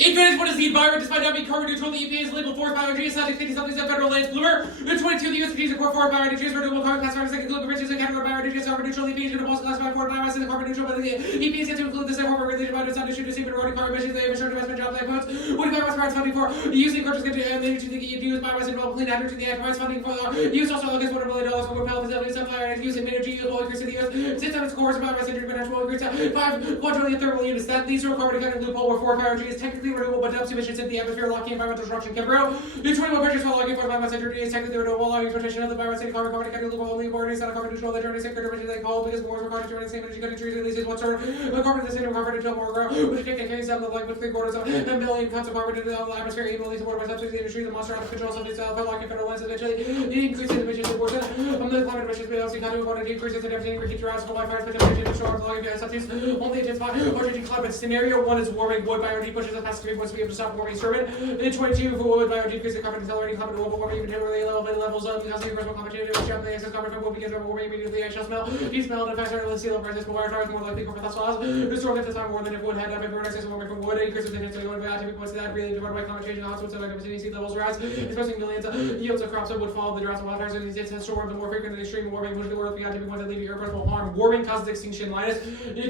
Advantage, what is the environment? Despite not being carbon neutral, the EPA is labeled 4 bioenergy, subject 50 something federal lands bloomer. The 22, the US strategic core 4 bioenergy is renewable carbon classified as second global riches and category bioenergy is carbon neutral. The EPA is going to also classify 4 biomass in the carbon neutral, but the EPA is yet to include the second corporate related biomass on issue to see eroding carbon emissions, they have assured investment jobs like votes. What do biomass provides funding for? Using purchase to use biomass and develop clean energy, the act provides funding for use also look at $1 million for propel facilities, sunflower energy, use in energy, use will increase in the US. 6 times its cores of biomass energy potential will increase 5 quadrillion thermal units. That leads to a carbon accounting loophole where 4 bioenergy is technically renewable, but dumps emissions in the atmosphere, locking environmental destruction can grow. The 21 pictures while logging for biomass energy is technically renewable, allowing exploitation of the biomass and carbon accounting loophole only more is not a carbon neutral. The journey sector emissions like coal because more carbon to the same energy country trees releases one sort of carbon to the same carbon until more grow, which can carry some of like with 3/4 of a million tons of carbon into the atmosphere, even released water by substance industry, the monster out of control substance by locking federal lands eventually. The increase in emissions of water from the climate emissions may also kind of want to decrease in everything we keep your ass for wildfires, special storms, logging substance only intensify or changing climate. Scenario 1 is warming. Wood bioenergy pushes us past 3 points to be able to stop warming turbine. In 22, for wood bioenergy decreases carbon accelerating climate global warming, even temporarily elevated levels of the personal climate change. The excess carbon from wood begins over warming immediately. I shall smell. Heat smell and affects our sea level rises. Wildfires more likely corporate laws. The storm is time more than if wood had been excess warming from wood. Increases in intensity going back to points that really divided by climate change and also so like sea levels rise, expressing millions of yields of crops that would fall. The droughts and wildfires and these storms, the more frequent and extreme warming push the world beyond tipping points that leave irreversible harm. Warming causes extinction. Minus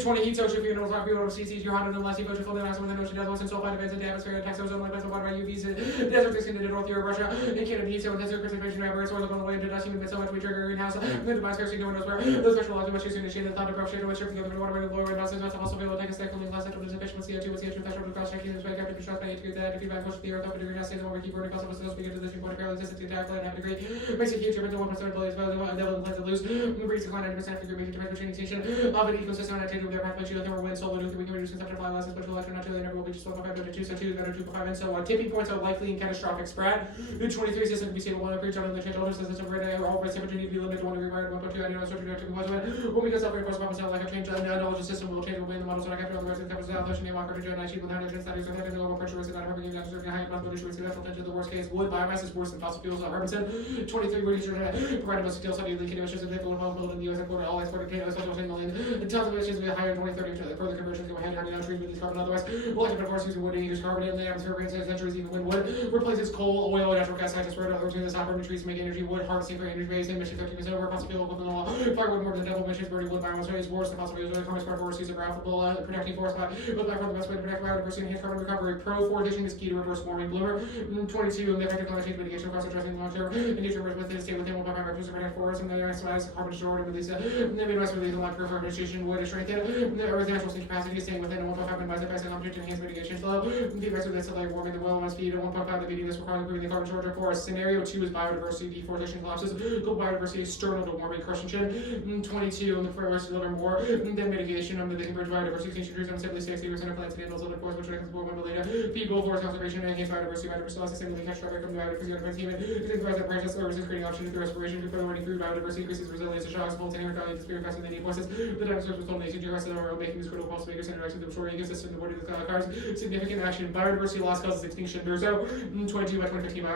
20 heat ocean for your north rock overseas. You're hotter than less deep ocean flow the maximum than ocean death loss and sulfide events in the atmosphere attacks ozone like by UVs. Desert extended to North Europe, Russia, and Canada. Heat so desert precipitation average soil on the way into dust even so much we trigger greenhouse. The device scarcity no one knows where. Those special laws much used in the shade of the thought of corruption which are together with water and lower greenhouses must also fail to take a step cooling class central disinfection with CO2 with CO2 threshold across check using spike after construct by integrate that feedback push the earth up into greenhouse stays the more we keep burning fossil fuels begin to this point of parallel existence to attack land have a degree makes a huge difference in 1% ability as well as devil plans to lose breeds decline 90% figure making direct between extinction of an ecosystem and activity with their pathway geothermal wind solar nuclear we can reduce consumption of fly losses but electron not really never will be just 1.5 to 2 so 2 is better 2.5 and so on tipping points are likely and catastrophic spread. The 23 system can be stable 1 degree on the change order says this over all by temperature need to be limited to 1 degree right 1.2 I know so to when because of reinforced by myself like a change and knowledge system will change will be in the models so I have to otherwise it comes down ocean walk or to night sheet with hydrogen studies so having lower pressure risk and not having down certain high possibility to receive attention to the worst case wood biomass is worse than fossil fuels Robinson 23 research provided most details study leaking emissions of nickel and built in the US quarter all exported Canada special 10 million tons of emissions will be higher in 2030 further conversions go ahead and downstream with these carbon otherwise we'll have to of course using wood and use carbon in the atmosphere for centuries even when wood replaces coal oil natural gas scientists spread out between the top urban trees to make energy wood harvesting for energy based emission 30% over fossil fuel equivalent law firewood more than double emissions burning wood biomass is worse than fossil fuels economies for forest use of profitable protecting forest by by far the best way to protect biodiversity and enhance carbon recovery pro-forestation is key to reverse warming bloomer 22 the effective climate change mitigation across addressing long-term and nature with the state within will provide refuge to protect forests and the maximize carbon storage with these the Midwest release a lot for vegetation wood is strengthened the earth's natural sink capacity is staying within 1.5 minimize the effects of opportunity to enhance mitigation flow the effects of this like warming the well must be at 1.5 the meeting this requiring improving the carbon storage of forests scenario 2 is biodiversity deforestation collapses global biodiversity is external to warming crushing 22 the forests deliver more than mitigation under the converged biodiversity extinction trees on 60% of plants and animals other forests which are support one million people forest conservation and enhance biodiversity loss sustainably catch traffic from the biodiversity human using the branches services creating options through respiration to further running through biodiversity increases resilience to shocks bolts inherent value to spirit passing the need voices the dinosaurs with nation to rest of the world making this critical possible makers interaction with the shore ecosystem the body of the cars significant action biodiversity loss causes extinction there's 22 by 2015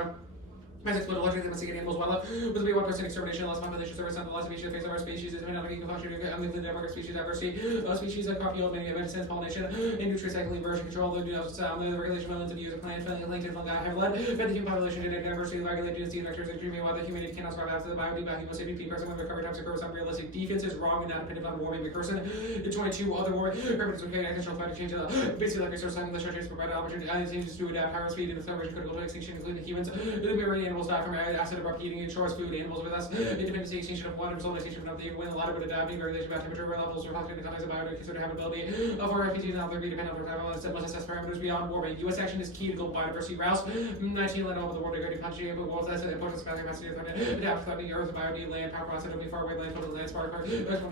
Magic split electric domesticated animals wildlife with a 1% extermination loss population service on the loss of each of the face of our species is dependent on equal function of the network of species diversity species like crop yield many medicines pollination and nutrient cycling version control the regulation of millions of use of plant plankton fungi have led but the human population genetic diversity regulated genes vectors extremely why the humanity cannot survive after the biodiversity must be person when recovery toxic growth unrealistic defense is wrong and not dependent on warming the person the 22 other warming purposes okay control climate change basically like resource cycle the structures provide opportunities to adapt power speed and acceleration critical to extinction including humans the marine animals die from acid abrupt eating and shores food animals with us independency extinction of one result extinction of the when the latter would adapt being regulation about temperature levels or function economies of biodiversity habitability of our refugees and other dependent on survival and must assess parameters beyond warming U.S. action is key to global biodiversity rouse 19 let all of the world degrading country but world's asset importance of capacity to adapt to the earth biodiversity land power process only far away land total land spark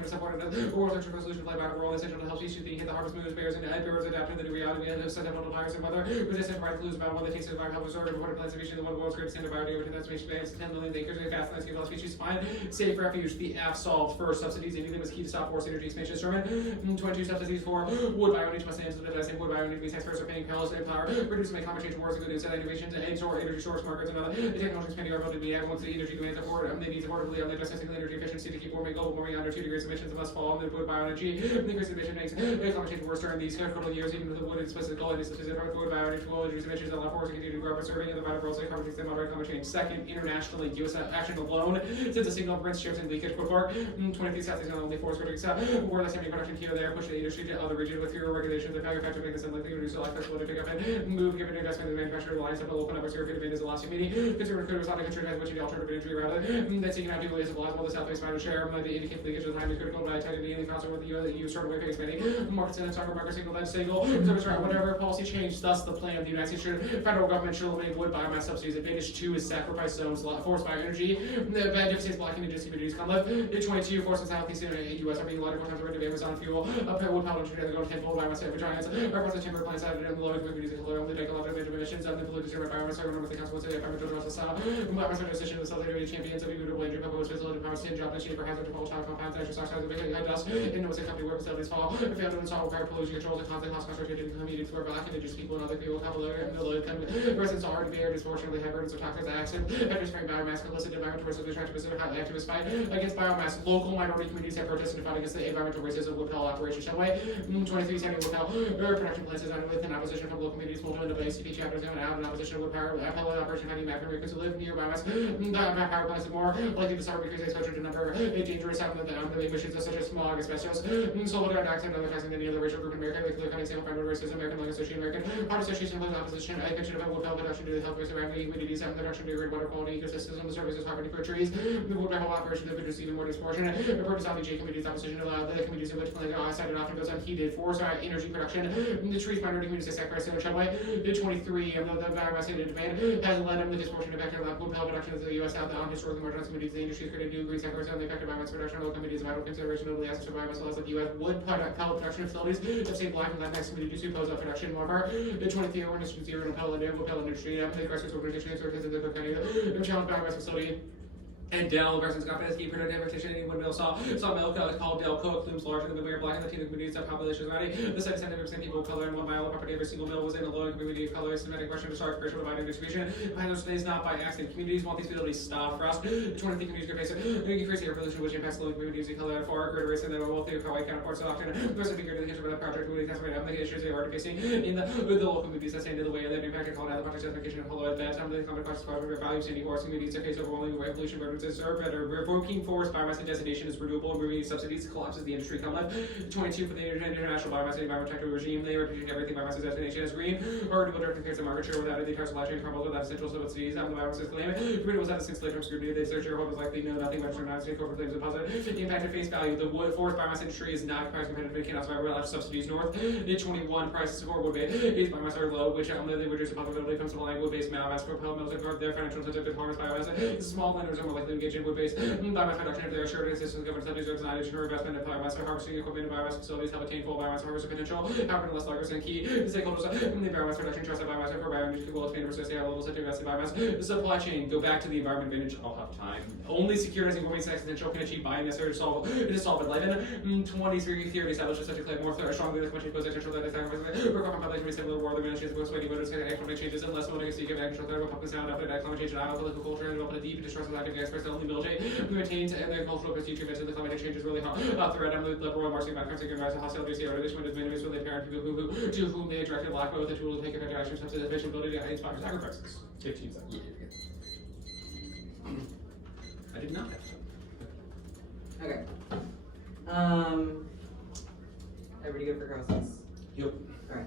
supported the world's central solution play by the world essential to help species hit the harvest moves bears and bears adapt to the new reality and susceptible to virus and weather resistant provide clues about what it takes to survive help absorb important plants species the world's greatest center biodiversity already over 10,000 species bands, 10 million acres, very fast landscape, all species fine. Safe refuge, the F solved for subsidies. Anything was key to stop forest energy expansion determined. 22 subsidies for wood bio need to must ends with the wood bio need to be taxpayers are paying colors and power, reduce make climate change wars and good news and innovations and store energy source markets and other. The technology expanding our ability to be able to energy demands afford. They need affordably on the adjusting energy efficiency to keep warming global warming under 2 degrees emissions must fall on the wood bioenergy. The increase in emission makes climate change worse during these critical years, even with the wood and specific qualities such as the wood bioenergy will reduce emissions and allow forests to continue to grow, preserving the vital roles of carbon and moderate climate change. Second, internationally, U.S. action alone since the signal prevents ships and leakage before 23 South is not only forest projects where less heavy production here there, push the industry to other regions with fewer regulations, the factor to make this unlikely to reduce the life flexibility to pick up and move given investment in the manufacturer reliance upon local numbers here could have been as a last meeting. Consumer recruiters on the country has which the alternative energy rather that's taking out people is applicable the Southwest minor share might be indicate leakage of the time is critical by tightening the council with the EU started way expanding markets and soccer market single whatever policy change, thus the plan of the United States federal government should eliminate wood biomass subsidies. Advantage 2 is sacrifice zones, forest bioenergy. The devastates blocking indigenous communities come left. 22 forest and southeast U.S. are being allotted 4 times the rate of Amazon fuel. Wood pellet tree to go to tenfold biomass giants. Reports of timber plants added in the low communities and colonial the ecological emissions of the polluted biomass. I remember the council would say environmental justice biomass decision of the Southern champions of immutable energy proposed facility power 10 job machine for hazard to volatile compounds nitrous oxides of high dust in no company where facilities fall. Failed to install fire pollution controls and constant cost concentration communities where black indigenous people and other people have residents are already there disproportionately high burdens of toxic accidents. Actors frame biomass complicit environmental racism trying to specific highly activist fight against biomass. Local minority communities have protested and fought against the environmental racism wood pellet operation. Shellway 23 standing wood pellet production plants is within opposition from local communities. Multiple ACP chapters and out in opposition to wood power pellet operation finding African Americans who live near biomass. Power plants are more likely to suffer because they exposure to number dangerous the emissions such as smog, asbestos, sulfur dioxide, and other toxins than any other racial group in America. They clearly example federal racism, American Legal Association, American Heart Association, and opposition. I mentioned about wood pellet production to the health risks around communities and the production to great water quality ecosystem, the services harmony for trees. The wood pellet operation that produces even more disproportionate. The purpose of the communities opposition to the communities in which cited often goes unheeded for energy production. The trees minority communities sacrifice in a way. The 23 of the biomass demand has led them to disproportionate effect of wood pellet production in the U.S. South on historically marginalized communities. The industry is creating new green sectors and the effect of biomass production on local communities. Vital consideration of the assets of biomass laws that the U.S. wood pellet production facilities that save life and Latinx communities who pose up production more. The 23 organizations here in pellet industry, the grassroots organizations in the Cook County, the challenge biomass facility. And Dell versus Gopinski, productive petition, windmill sawmill called Dell Cook, looms larger than the Black and Latino communities of populations already. The 77% people of color in 1 mile of property every single mill was in a low community of color, systematic question to start racial dividing distribution. Behind those days, not by accident. Communities want these facilities stopped for us. The 23 communities could face increasing air pollution, which impacts low communities of color at far greater rates than the wealthy of Hawaii counterparts. So often, the rest of the greater the history of the project, really concentrate on the issues they are facing in the local communities that stand in the way of that impact and call out the project's application of Polo at that time. The common cost of value standing forest communities that face overwhelming air pollution burdens that serve better. Revoking forest biomass designation is renewable and removing subsidies collapses the industry come left. 22 for the international biomass and environmental protective regime. They represent everything biomass designation as green or renewable direct compares the market share without the entire supply chain crumbles without essential subsidies. The biomass is claim renewables have a since from scrutiny. They search shareholders likely know nothing much from non-state corporate claims of positive. The impact at face value. The wood forest biomass industry is not price competitive. It cannot survive without subsidies north. The 21 prices for wood based biomass are low, which they reduce the possibility comes from wood based biomass for pellet mills and for their financial incentive performance biomass. Small lenders are more likely to engage in wood based biomass production. They are sure to assist in government studies or design for investment in biomass or harvesting equipment in biomass facilities have attained full biomass harvesting potential. However, less larger than key stakeholders in the biomass production trust that biomass for bioenergy will expand versus high levels of invest in biomass. The supply chain, go back to the environment advantage. I'll have time. Only securitizing forming sex potential can achieve buying necessary to solve it. 23 theory establishes such a claim more strongly that much impose potential that for carbon population may similar war the management of persuading voters to economic changes and less willing to seek action that Republicans now after climate change and political culture and develop a deep distrust of active experts only military maintains and their cultural prestige to the climate change is really hard. Threat and liberal marching backgrounds and rise to hostility to this one is minimus really apparent people to whom they directed lack of the tool to take effective action such as efficient ability to inspire sacrifices. 15 seconds. I did not have to. Okay. Everybody good for crosses? Yep. Alright.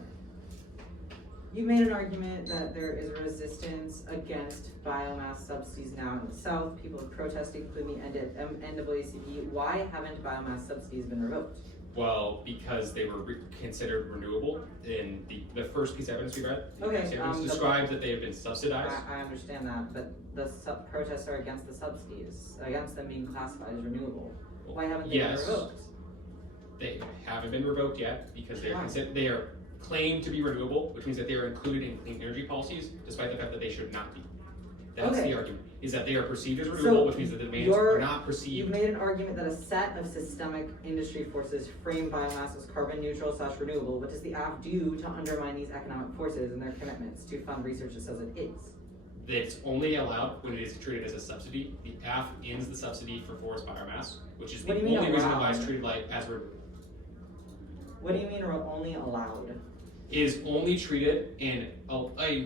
You made an argument that there is resistance against biomass subsidies now in the South. People have protested, including NAACP. Why haven't biomass subsidies been revoked? Well, because they were considered renewable in the first piece of evidence we read. Okay. It was described that they have been subsidized. I understand that, but the protests are against the subsidies, against them being classified as renewable. Why haven't they been revoked? They haven't been revoked yet because they are claimed to be renewable, which means that they are included in clean energy policies, despite the fact that they should not be. That's Okay. the argument. Is that they are perceived as renewable, which means that the demands are not You've perceived. made an argument that a set of systemic industry forces frame biomass as carbon neutral / renewable. What does the AFF do to undermine these economic forces and their commitments to fund research that says it is? It's only allowed when it is treated as a subsidy. The AFF ends the subsidy for forest biomass, which is the What do you mean only reason allowed? why it's treated like as renewable. What do you mean we're only allowed? Is only treated and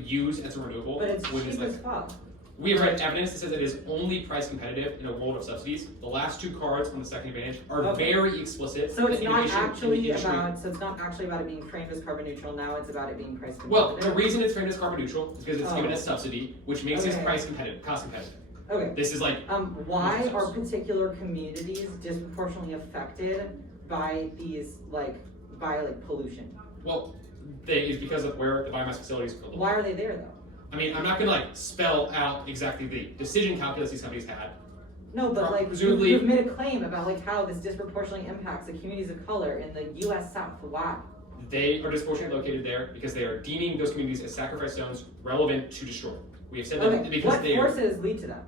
used as a renewable. But it's when cheap it's like, as fuck. we have read evidence that says it is only price competitive in a world of subsidies. The last two cards on the second advantage are Okay. very explicit. So it's that not innovation in the actually industry- about. So it's not actually about it being framed as carbon neutral. Now it's about it being price competitive. Well, the reason it's framed as carbon neutral is because it's given Oh. a subsidy, which makes it Okay. price competitive, cost competitive. Okay. This is like Why are particular communities disproportionately affected by these by pollution? well, it's because of where the biomass facilities are located. Why are they there though? I mean, I'm not gonna spell out exactly the decision calculus these companies had. No, but Presumably- you've made a claim about how this disproportionately impacts the communities of color in the U.S. South. Why? They are disproportionately located there because they are deeming those communities as sacrifice zones relevant to destroy. We have said that Okay. because What they are forces lead to that?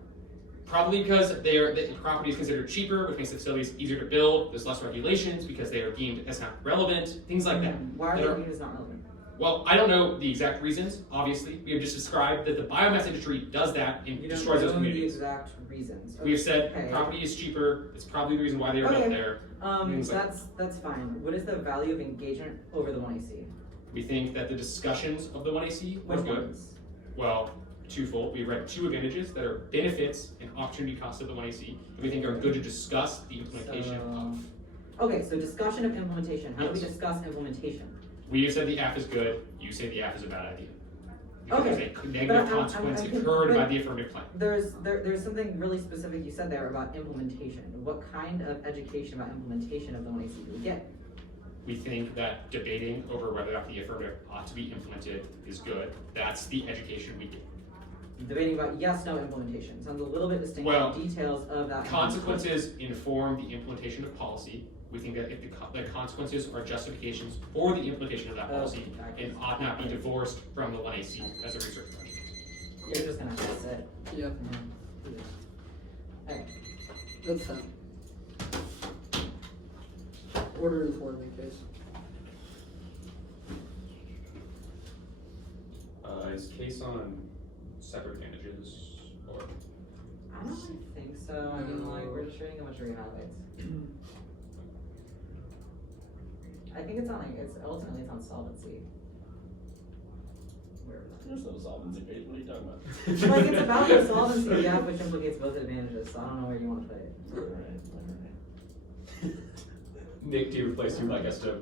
probably because the property is considered cheaper, which makes the facilities easier to build. There's less regulations because they are deemed as not relevant. Things like that. Why are That they are- viewed as not relevant? Well, I don't know the exact reasons. Obviously, we have just described that the biomass industry does that and You don't destroys those know the communities. exact reasons. We have said Okay. property is cheaper. It's probably the reason why they are built Okay. there. Things like- That's fine. What is the value of engagement over the 1AC? We think that the discussions of the 1AC were Which good. ones? Well, twofold. We read two advantages that are benefits and opportunity costs of the 1AC, and we think are good to discuss the implementation of. Okay, so discussion of implementation. How do we Yes. discuss implementation? We have said the AFF is good. You say the AFF is a bad idea. Because Okay, there's a but negative I'm consequence but- incurred by the affirmative plan. There's something really specific you said there about implementation. What kind of education about implementation of the 1AC do we get? We think that debating over whether or not the affirmative ought to be implemented is good. That's the education we get. Debating about yes/no implementation. Sounds a little bit distinct Well, from details of that. Consequences inform the implementation of policy. We think that if the consequences are justifications for the implementation of that policy and ought not be divorced from the 1AC as a research project. You're just gonna have to sit. Yep, Okay. that's fine. Order is order in case. Is case on separate advantages or? I don't think so. I mean, we're just reading a bunch of highlights. I think it's on ultimately it's on solvency. Where is There's no solvency page. What are you talking about? it? It's about the solvency gap, which implicates both advantages. So I don't know where you want to put it. Alright. Nick, do you replace you like us to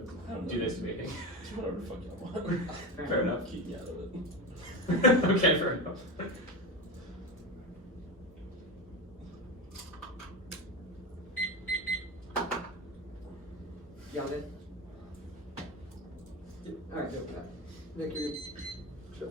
do this debating? Whatever the fuck y'all want. Fair enough. Keep me out of it. Okay, fair enough. Y'all good? Alright, go. Nick, you're good. Sure.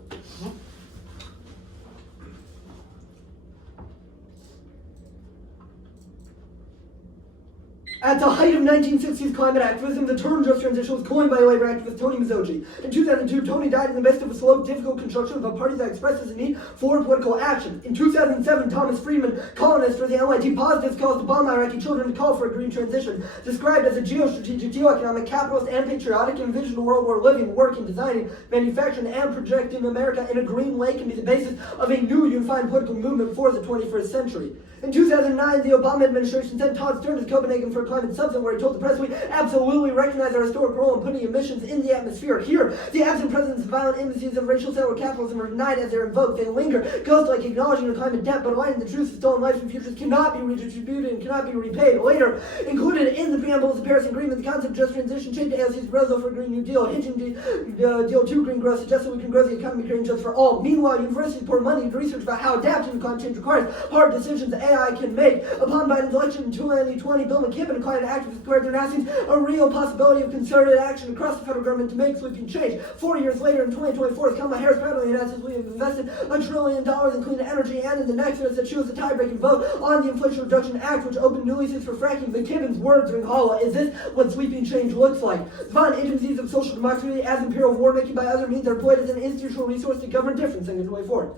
At the height of 1960s climate activism, the term just transition was coined by labor activist Tony Mazzoggi. In 2002, Tony died in the midst of a slow, difficult construction of a party that expresses a need for political action. In 2007, Thomas Friedman, columnist for the NYT, paused his calls to bomb Iraqi children to call for a green transition. Described as a geostrategic, geoeconomic, capitalist, and patriotic, envisioned a world where living, working, designing, manufacturing, and projecting America in a green way can be the basis of a new unified political movement for the 21st century. In 2009, the Obama administration sent Todd Stern to Copenhagen for a climate summit where he told the press, "We absolutely recognize our historic role in putting emissions in the atmosphere. Here, the absent presence of violent embassies of racial settler capitalism are denied as they're invoked. They linger, ghost like acknowledging the climate debt, but aligning the truth that stolen lives and futures cannot be redistributed and cannot be repaid." Later, included in the preamble of the Paris Agreement, the concept of just transition changed to AOC's proposal for a Green New Deal. Hitching the deal to green growth suggests that we can grow the economy creating jobs for all. Meanwhile, universities pour money into research about how adapting to climate change requires hard decisions AI can make. Upon Biden's election in 2020, Bill McKibben, a climate activist, declared there now seems a real possibility of concerted action across the federal government to make sweeping change. 4 years later, in 2024, Kamala Harris proudly announces we have invested $1 trillion in clean energy, and in the next minute that she was a tie-breaking vote on the Inflation Reduction Act, which opened new leases for fracking. McKibben's words ring hollow. Is this what sweeping change looks like? Divine agencies of social democracy as imperial war making by other means are employed as an institutional resource to govern difference and way forward.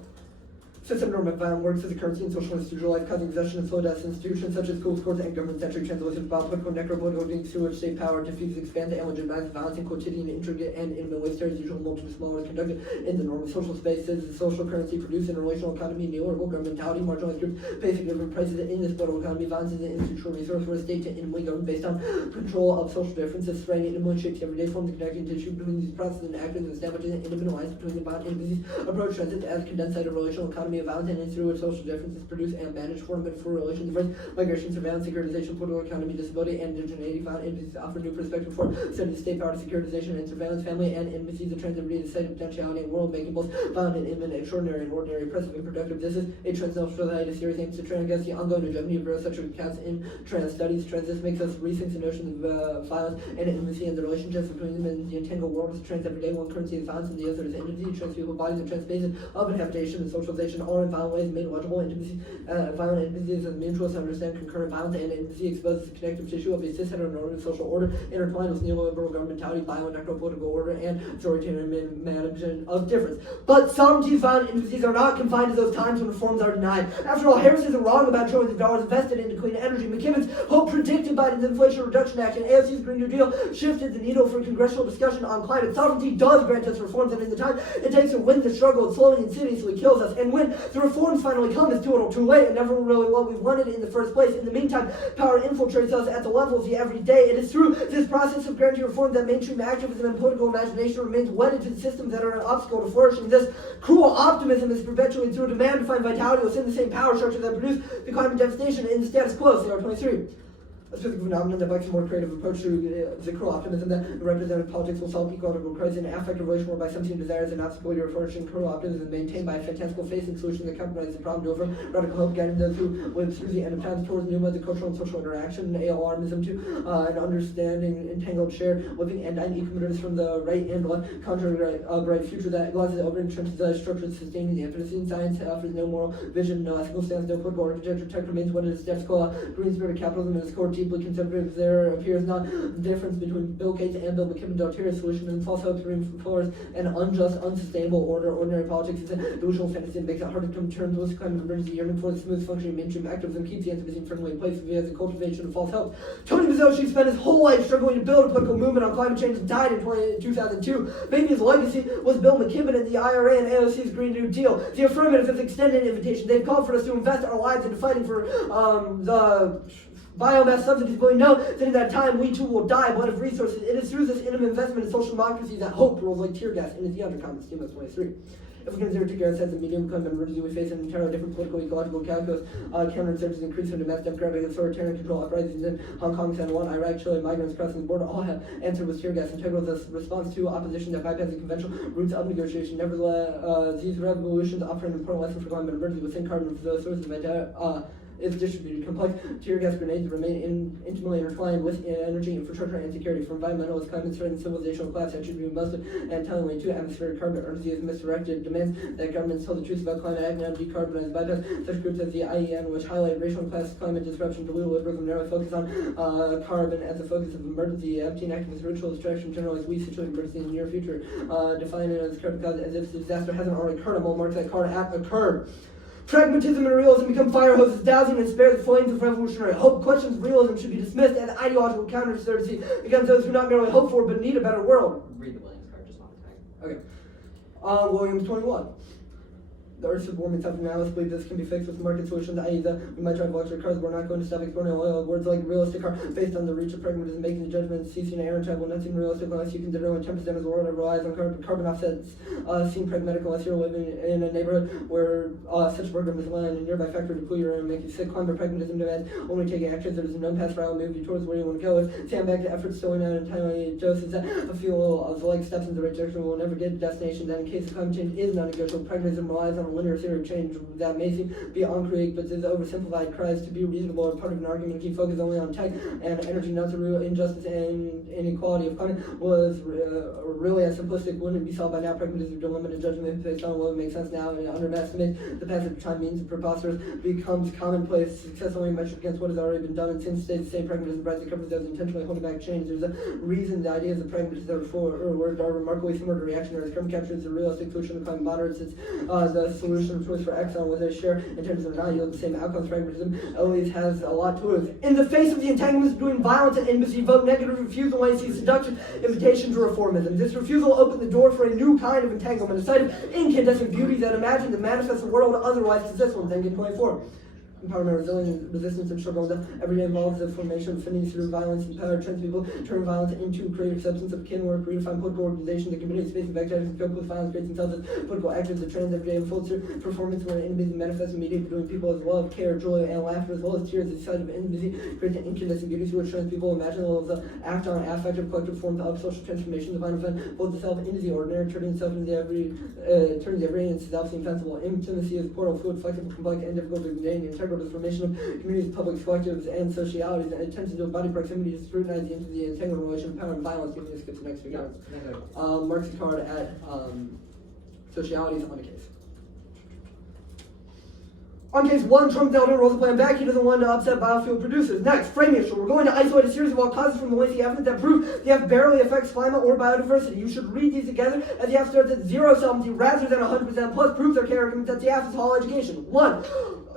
System normative violent works as a currency in social and institutional life, causing possession of slow death institutions such as schools, courts, and government-centric translations about political, necropolitical links through which state power diffuses, expands, and legitimize violence in quotidian, intricate, and intimate ways. As usual, multiple small ways conducted in the normal social spaces. The social currency produced in a relational economy, neoliberal governmentality, marginalized groups, basic different prices in this political economy. Violence is an institutional resource for a state to intimately govern based on control of social differences, spreading intimately shapes everyday forms of connecting tissue between these processes and actors, and establishing an intimate alliance between the bond and disease approach transit as condensed a relational economy of violence, and it's through which social differences produce and manage foreign but for relations, difference, migration, surveillance, securitization, political economy, disability, and indigeneity. Violent entities offer new perspective for study of state power, securitization, and surveillance, family, and intimacy, the transitivity, the state of potentiality, and world making both violent and imminent, extraordinary and ordinary, oppressive and productive. This is a transnational society series aims to train against the ongoing hegemony of heterosexual accounts in trans studies. This makes us rethink the notions of violence and intimacy and the relationships between them in the entangled world of trans everyday. One currency is violence and the other is intimacy. Trans people, bodies, and trans spaces of inhabitation and socialization all in violent ways made legible. Intimacy, violent intimacy is a mutual to understand concurrent violence, and intimacy exposes the connective tissue of a cis heteronormative social order intertwined with neoliberal governmentality, violent necropolitical order, and authoritarian management of difference. But sovereignties, violent intimacies are not confined to those times when reforms are denied. After all, Harris isn't wrong about trillions of dollars invested into clean energy. McKibben's hope predicted Biden's Inflation Reduction Act and AFC's Green New Deal shifted the needle for congressional discussion on climate. Sovereignty does grant us reforms, and in the time it takes to win the struggle, it slowly and insidiously kills us. And when the reforms finally come, it's too little too late, and never really what we wanted in the first place. In the meantime, power infiltrates us at the level of the everyday. It is through this process of granting reform that mainstream activism and political imagination remains wedded to the systems that are an obstacle to flourishing. This cruel optimism is perpetuated through a demand to find vitality within the same power structure that produced the climate devastation in the status quo. CR23. A specific phenomenon that likes a more creative approach to the cruel optimism that representative politics will solve equal crisis and affective relation whereby some seem desires and obstacle you're flourishing. Cruel optimism maintained by a fantastical faith in solutions that compromise the problem to over radical hope, guiding those who live through the end of times towards new modes of cultural and social interaction, alarmism to an understanding, entangled, shared living, and equilibriums from the right and left, contrary to a bright future that glosses over entrenches structures sustaining the emphasis in science, offers no moral vision, no ethical stance, no political architecture. Tech remains what it is status quo. Green spirit capitalism is core deeply conservative. There appears not the difference between Bill Gates and Bill McKibben's ulterior solution and false hopes reinforce an unjust, unsustainable order. Ordinary politics is a delusional fantasy that makes it hard to come to terms with climate emergency. Yearning for the smooth functioning mainstream activism keeps the intimacy firmly in place via the cultivation of false hopes. Tony Buzzochi spent his whole life struggling to build a political movement on climate change and died in 2002. Maybe his legacy was Bill McKibben and the IRA and AOC's Green New Deal. The affirmative has extended an invitation. They've called for us to invest our lives into fighting for the biomass subsidies, but we know that in that time we too will die blood of resources. It is through this intimate investment in social democracy that hope rolls like tear gas in the other comments, TMS 23. If we consider together as a medium climate emergency, we face an entirely different political, ecological calculus. Counterinsurgencies, increasing domestic democratic authoritarian control, uprisings in Hong Kong, San Juan, Iraq, Chile, migrants crossing the border, all have answered with tear gas. Integral to this response to opposition that bypasses the conventional routes of negotiation. Nevertheless, these revolutions offer an important lesson for climate emergency within carbon for those sources of is distributed. Complex tear gas grenades remain intimately intertwined with energy infrastructure and security. For environmentalist, climate threatened civilizational collapse attributed most and tellingly to atmospheric carbon urgency is misdirected. Demands that governments tell the truth about climate act now decarbonize bypass such groups as the IEN, which highlight racial and class climate disruption, dilute liberalism, narrow focus on carbon as the focus of emergency. Empty and activist ritual distraction generalize we situate emergency in the near future. Define it as carbon cause as if disaster hasn't already occurred. A mole marks that card at occurred. Pragmatism and realism become fire hoses, dousing and spare the flames of revolutionary hope. Questions realism should be dismissed as ideological counterinsurgency against those who not merely hope for but need a better world. Read the Williams card, just want to tag. Okay. Williams 21. The Earth's warming something analysts believe this can be fixed with market solutions, i.e. we might drive electric cars, but we're not going to stop exporting oil. Words like realistic are based on the reach of pragmatism, making the judgment ceasing air and travel will not seem realistic unless you consider only 10% of the world relies on carbon offsets. Seem pragmatic unless you're living in a neighborhood where such a program is allowed in a nearby factory to pollute your air and make you sick. Climate pragmatism demands only taking actions that is a known path for move you towards where you want to go. If sandbag to efforts throwing out in timely doses that a fuel of like steps in the right direction will never get to destination, then in case of climate change is non-negotiable, pragmatism relies on a linear theory of change that may seem be uncreative, but is oversimplified, cries to be reasonable and part of an argument to keep focused only on tech and energy, not the real injustice and inequality of climate was really as simplistic. Wouldn't it be solved by now? Pragmatism to limit judgment based on what makes sense now and underestimate the passage of time means preposterous becomes commonplace. Success only measured against what has already been done, and since states the same pragmatism bright that covers those intentionally holding back change. There's a reason the ideas of pragmatism are remarkably similar to reactionaries. Carbon capture is a realistic solution to climate moderates. It's the solution of choice for Exxon with a share in terms of not yield the same outcomes. Pragmatism always has a lot to lose. In the face of the entanglements between violence and intimacy, vote negative refusal when see seduction, invitation to reformism. This refusal opened the door for a new kind of entanglement, a site of incandescent beauty that imagined to manifest a world otherwise successful. Thank you, 24. Empowerment, resilience, and struggle that every day involves the formation of affinity through violence and power. Trans people turn violence into creative substance of kin work, redefine political organization, the community space of activities, and cope with violence, creates themselves as political actors. The trans every day unfolds through performance where intimacy manifests and mediated between people as well as care, joy, and laughter, as well as tears. The side of intimacy creates an incandescent beauty through which trans people imagine the levels of act on affective collective forms of social transformation. The violent event folds itself into the ordinary, turning itself into the everyday and itself insensible. Intimacy is a portal, fluid, flexible, complex, and difficult to contain, integral to the formation of communities, public collectives, and socialities, and attempts to do body proximity to scrutinize the entanglement relation of power and violence. Give me this, skip the next figure. Marks the card at socialities on the case. On case 1, Trump Delta rolls the plan back. He doesn't want to upset biofuel producers. Next, framing issue. We're going to isolate a series of all causes from the lazy evidence that prove the F barely affects climate or biodiversity. You should read these together as the F starts at zero certainty rather than 100% plus proves their character that the F is all education. 1.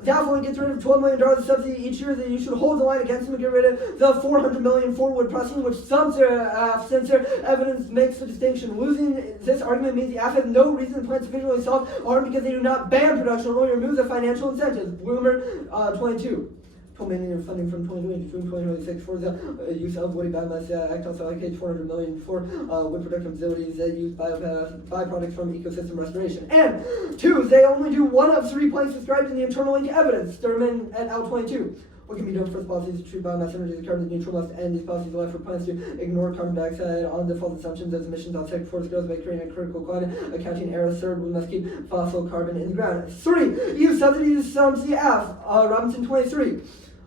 The F only gets rid of $12 million of subsidy each year, then you should hold the line against them and get rid of the $400 million forward processing, which some censor evidence makes the distinction. Losing this argument means the F has no reason to plan sufficiently solve harm because they do not ban production or remove the financial incentives. Bloomer 22. $12 million in funding from 2020 to 2026 for the use of woody biomass. Act also allocates $400 million for wood production facilities that use byproducts from ecosystem restoration. And 2, they only do one of 3 points described in the internal link evidence. Sturman et al. 22. What can be done for policies to treat biomass energy as carbon neutral must end. These policies allow for plants to ignore carbon dioxide on the false assumptions as emissions offset forest growth by creating a critical climate accounting error. Third, we must keep fossil carbon in the ground. 3, EU subsidies sums the F. Robinson 23.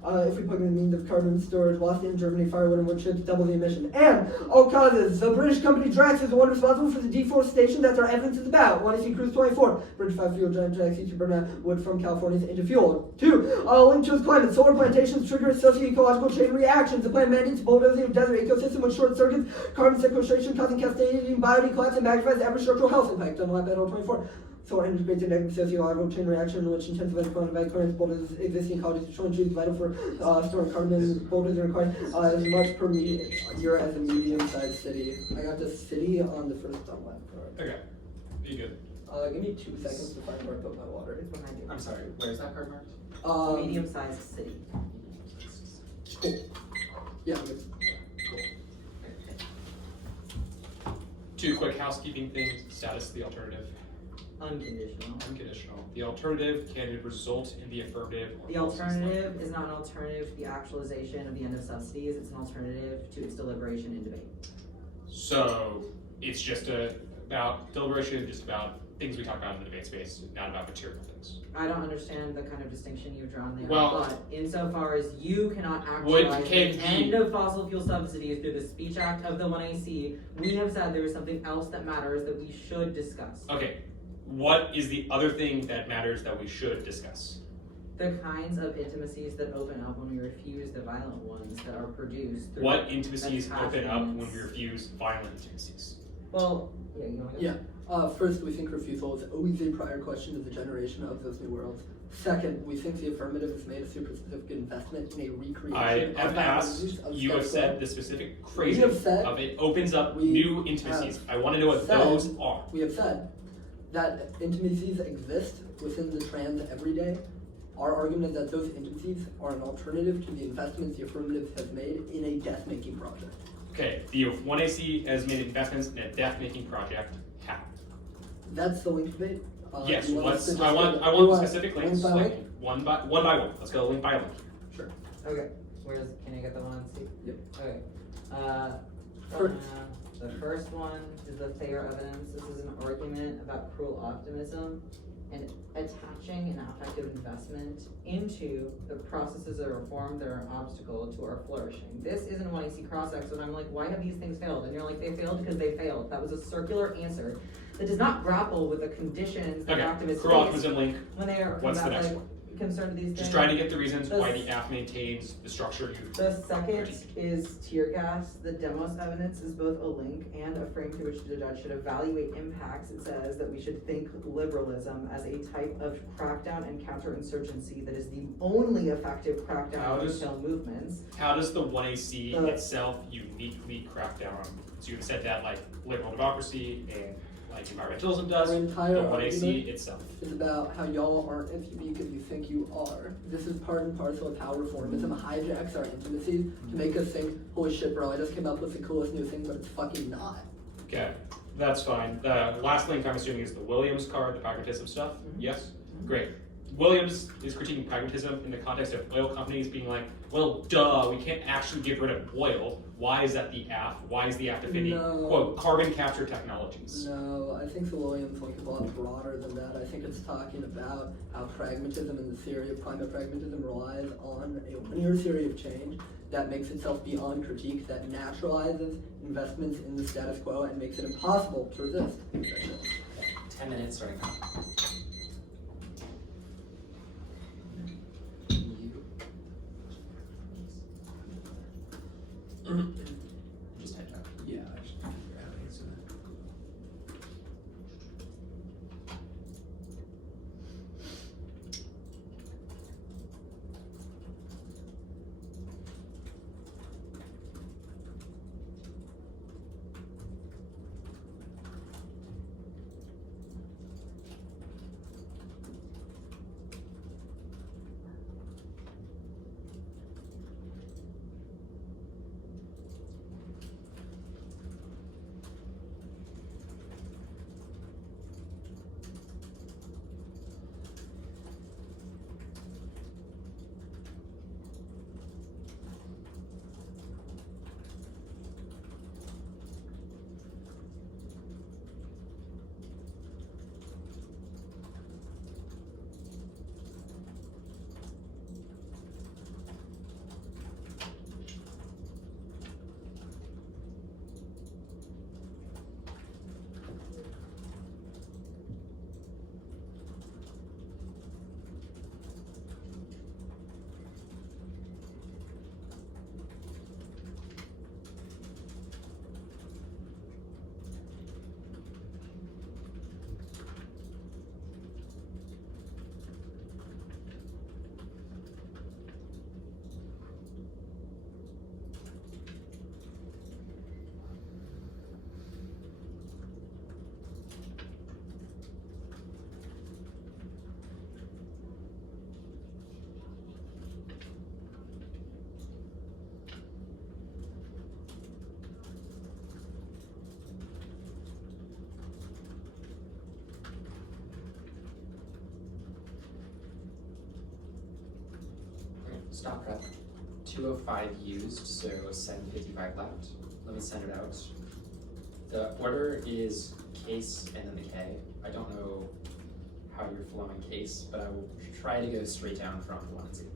If we plug in the means of carbon storage lost in Germany, firewood and wood chips double the emission. And all causes. The British company Drax is the one responsible for the deforestation that our evidence is about. 1 AC Cruise 24. British 5 fuel giant Drax used to burn out wood from California into fuel. 2. Linked to its climate. Solar plantations trigger socio-ecological chain reactions. The plant mandates bulldozing of desert ecosystem with short circuits, carbon sequestration causing cascading biodiversity collapse and magnifies every structural health impact. On the left, 24. Solar energy creates a negative sociological chain reaction which intensifies climate currents. Boulders existing ecologies showing trees vital for storing carbon. Boulders are required as much per year as a medium-sized city. I got the city on the first on left card. Okay. Be good. Give me 2 seconds to find where I put my water. It's behind you. I'm sorry, where's that card marked? It's a medium-sized city. Cool. Yeah. Good. 2 quick housekeeping things. Status of the alternative. Unconditional. Unconditional. The alternative can result in the affirmative. Or The alternative is not an alternative to the actualization of the end of subsidies. It's an alternative to its deliberation and debate. So it's just about deliberation, just about things we talk about in the debate space, not about material things. I don't understand the kind of distinction you've drawn there. Well, but insofar as you cannot actualize the KP end of fossil fuel subsidies through the Speech Act of the 1AC, we have said there is something else that matters that we should discuss. Okay. What is the other thing that matters that we should discuss? The kinds of intimacies that open up when we refuse the violent ones that are produced. Through What intimacies open up when attachments. we refuse violent intimacies? Well, yeah, you want to go? Yeah. First, we think refusal is always a prior question to the generation of those new worlds. Second, we think the affirmative has made a super significant investment in a recreation I of have asked, boundaries of you have Scotia. said the specific We phrasing have said- of it opens up we new intimacies. have I want to know what said- those are. We have said that intimacies exist within the trans everyday. Our argument is that those intimacies are an alternative to the investments the affirmative has made in a death-making project. Okay, the 1AC has made investments in a death-making project. How? That's the link debate. Yes, you want us let's. to just I go- want you the specific links, link by like link? one by one. Let's go link by link. Sure. Okay. Can I get the one? See? Yep. Okay. First. The first one is the Thayer evidence. This is an argument about cruel optimism and attaching an affective investment into the processes of reform that are an obstacle to our flourishing. This isn't when I see cross-ex and I'm like, why have these things failed? And you're like, they failed because they failed. That was a circular answer that does not grapple with the conditions that Okay, optimists cruel optimism link. when they are What's the next like, one? concerned with these things. Just trying to get the reasons why the AF maintains the structure you. The second is tear gas. The demos evidence is both a link and a frame through which the judge should evaluate impacts. It says that we should think liberalism as a type of crackdown and counterinsurgency that is the only effective crackdown on retail movements. How does the 1AC itself uniquely crack down on? So you said that like liberal democracy and like environmentalism does. Our entire the 1AC argument itself. is about how y'all aren't as unique as you think you are. This is part and parcel of how reformism hijacks our intimacies to make us think, holy shit bro, I just came up with the coolest new thing, but it's fucking not. Okay, that's fine. The last link I'm assuming is the Williams card, the pragmatism stuff. Yes? Great. Williams is critiquing pragmatism in the context of oil companies being like, well, duh, we can't actually get rid of oil. Why is that the AF? Why is the AF defending, quote, carbon capture technologies? No, I think the Williams link is a lot broader than that. I think it's talking about how pragmatism and the theory of climate pragmatism relies on a linear theory of change that makes itself beyond critique, that naturalizes investments in the status quo and makes it impossible to resist. 10 minutes starting now. Just head out. Yeah, I should figure out how to answer that. Stop prep. 205 used, so 755 left. Let me send it out. The order is case and then the K. I don't know how you're flowing case, but I will try to go straight down from 1 and 2.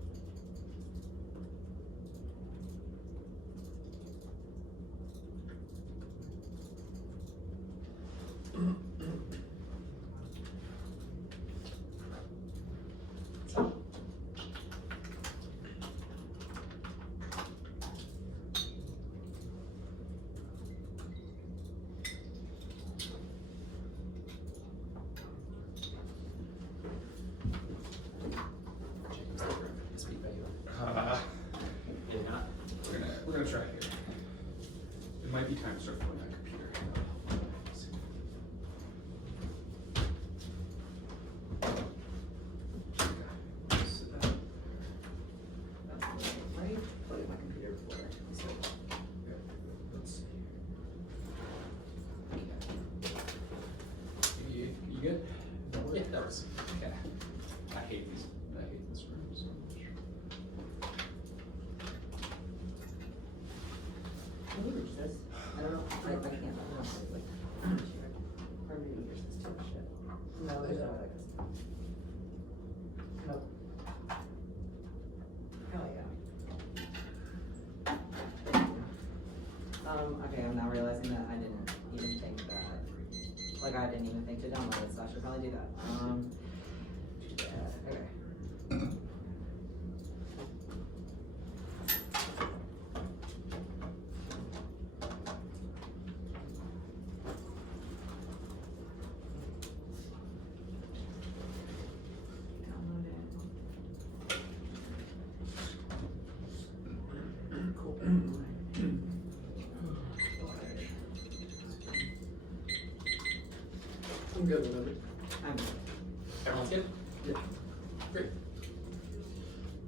We're gonna try here. It might be time to start pulling that computer. Let's see. Right? Plug in my computer before. Let's see. Okay. You good? Yeah, that works. Okay. I hate these. I hate this room so much. Can you reach this? I don't know. I can't. I don't know. Like, or maybe reach this too. Shit. No, there's no way like this. Nope. Hell yeah. Okay, I'm now realizing that I didn't even think that. Like, I didn't even think to download it, so I should probably do that. Yeah, okay. I'm good whenever. Everyone's good? Yeah. Great.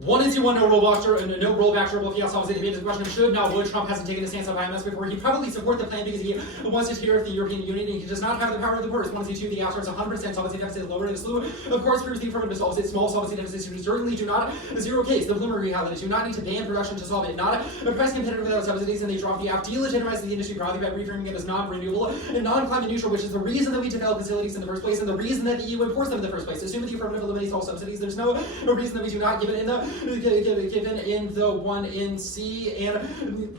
1-1, no rollback durable chaos solves the debate. The question of should, not would. Trump hasn't taken a stance on IMS before. He'd probably support the plan because he wants to tear up the European Union and he does not have the power of the purse. 1-2, the outsource 100% solvency deficit lower in a slew. Of course, proves the affirmative solves it. Small solvency deficits certainly do not. Zero case. The Bloomer reality do not need to ban production to solve it. Not a price competitor without subsidies, and they drop the app. Delegitimize the industry broadly by reframing it as non-renewable and non-climate neutral, which is the reason that we develop facilities in the first place and the reason that the EU imports them in the first place. Assuming the affirmative eliminates all subsidies, there's no reason that we do not give it in the given in the 1 in C, and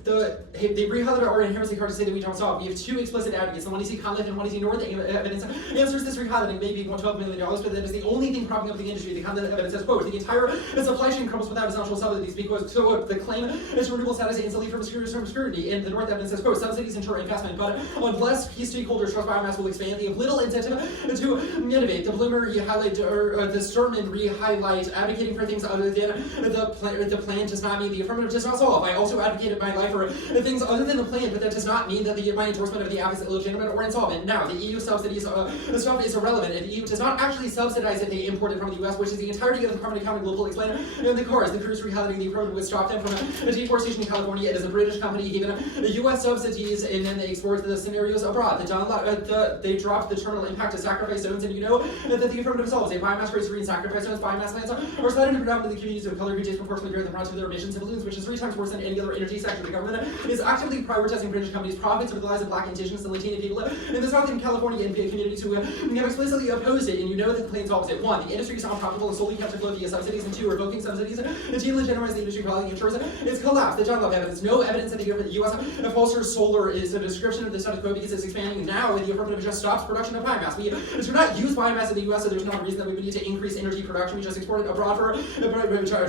they rehighlighted our inherently hard to say that we don't solve. We have two explicit advocates, the 1EC Conliffe and 1EC North. Evidence answers this rehighlighting maybe $12 million, but that is the only thing propping up the industry. The Conliffe evidence says, quote, the entire supply chain crumbles without essential subsidies because the claim is renewable status instantly from scrutiny. And the North evidence says, quote, subsidies ensure investment, but unless key stakeholders trust biomass will expand, they have little incentive to innovate. The Bloomer highlight, or the Sturman re-highlight, advocating for things other than the plan does not mean the affirmative does not solve. I also advocated my life for things other than the plan, but that does not mean that my endorsement of the app is illegitimate or insolvent. Now, the EU subsidies stuff is irrelevant. If the EU does not actually subsidize it, they import it from the US, which is the entirety of the carbon accounting global explainer. And the cars, the cruise rehighlighting the affirmative would stop them from a deforestation in California. It is a British company given the US subsidies, and then they export the scenarios abroad. They dropped the terminal impact to sacrifice zones, and you know that the affirmative solves. A biomass rates green sacrifice zones, biomass plants are cited in predominantly communities of color who disproportionately bear the brunt of their emissions and balloons, which is 3 times worse than any other energy sector. The government is actively prioritizing British companies' profits over the lives of black, indigenous, and Latino people in the South and California and communities who have explicitly opposed it, and you know that the plan solves it. 1, the industry is unprofitable and solely kept afloat via subsidies, and 2, revoking subsidies to delegitimize the industry probably ensures its collapse. The John Love evidence, no evidence that the U.S. fosters solar is a description of the status quo because it's expanding now, and the affirmative just stops production of biomass. We do not use biomass in the U.S., so there's no reason that we would need to increase energy production. We just export it abroad for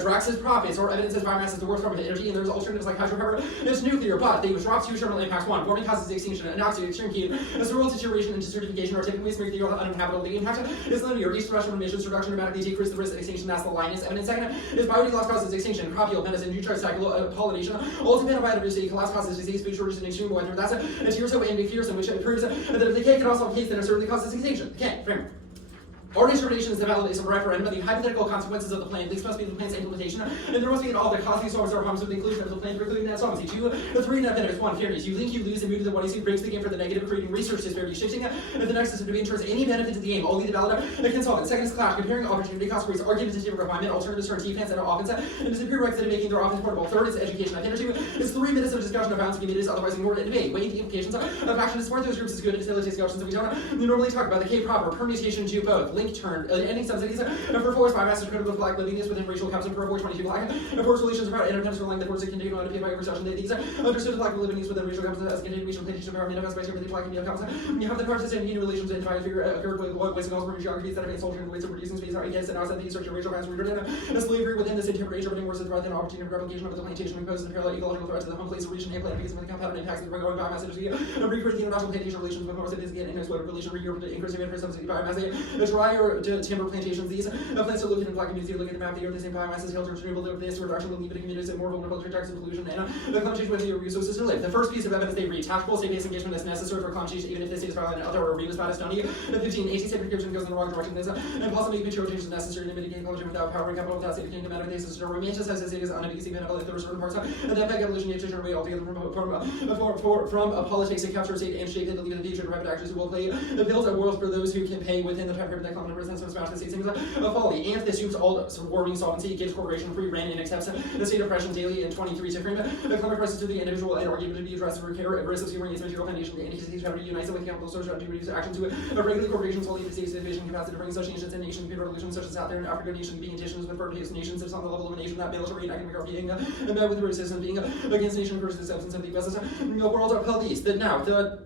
Drax's profits, or evidence that biomass is the worst form of energy, and there's alternatives like hydrocarbon. There's nuclear, but they drop 2 terminal impacts. 1, warming causes extinction, and oxygen, extreme heat, soil deterioration and desertification are typically make the earth uninhabitable. The impact is linear. Each Russian emissions reduction dramatically decrease the risk of extinction. That's the Linus evidence. Second is biodiversity loss causes extinction. Crop yield, medicine, nutrient cycle, pollination, all depend on biodiversity. Collapse causes disease, food shortage, and extreme weather. That's a Tirso and McPherson, which proves that if the K can also have case, then it certainly causes extinction. Okay, framework. Our determination is the validation of referendum, but the hypothetical consequences of the plan. These must be the plan's implementation, and there must be all the costly solves our problems with the inclusion of the plan, including that solvency. 2, the 3 net benefits. 1, fairness. You link, you lose, and move to the 1EC breaks the game for the negative, creating research disparity, shifting the nexus to be ensures any benefit to the game. Only the valid can solve it. Second is clash, comparing opportunity cost creates argumentative refinement, alternatives turn T-plans into offense, and is a prerequisite of making their offense portable. Third is education. I think 2 is 3 minutes of discussion of bounds communities, otherwise ignored in debate. Weighing the implications of action to support those groups is good, and facilitates discussions that we don't normally talk about. The K proper, permutation to both, link turn, ending subsidies for forced biomass is critical to black livingness within racial caps and for 422 black. And forced relations about independence relying the force that continue to pay by recession. These understood black livingness within racial caps as continuation plantation power manifest by the black Indian caps. You have the partisan union relations and divide figure occurred with ways and also geographies that have been soldiering ways of reducing space out against and outside these structural racial bands rooted in slavery within this interpretation of worse threat than opportunity for replication of the plantation imposes the parallel ecological threat to the home place region and plant because of the compounded impacts of the growing biomass industry. Recreate the international plantation relations with more significant and exploited relation for Europe to increase demand for subsidy biomass. The drier timber plantations, these plants are located in black communities. Look at the map. They are the same biomass as held to renewable. This reduction will leave it in communities that are more vulnerable to attacks and pollution and the climate change with the resources to live. The first piece of evidence they read: tactical state-based engagement is necessary for climate change, even if the state is violent and other arenas about Estonia. The 15 AT segregation goes in the wrong direction. This and possibly material change is necessary to mitigate climate change without power and capital without state kingdom out of basis to romanticize the state as unambiguously benevolent if there are certain parts and that peg evolution needs to turn away altogether from politics and capture state and shape it to leave the future to private actors who will play the build a world for those who can pay within the time period that climate represents. So smash the state seems a folly. And this assumes all warming solvency, gives corporation free rein and accepts the state oppression daily in 23 to frame the climate crisis to the individual and argument to be addressed for care at risk of securing its material foundation. The anti-state strategy unites it with capital social to reduce action to regulate corporations while the state's innovation capacity to bring such nations and nations revolutions such as out there in Africa, nations being nations with firm-based nations that's on the level of a nation that fails to read academic being met with racism being against nation versus the substance of the U.S. world police. That now the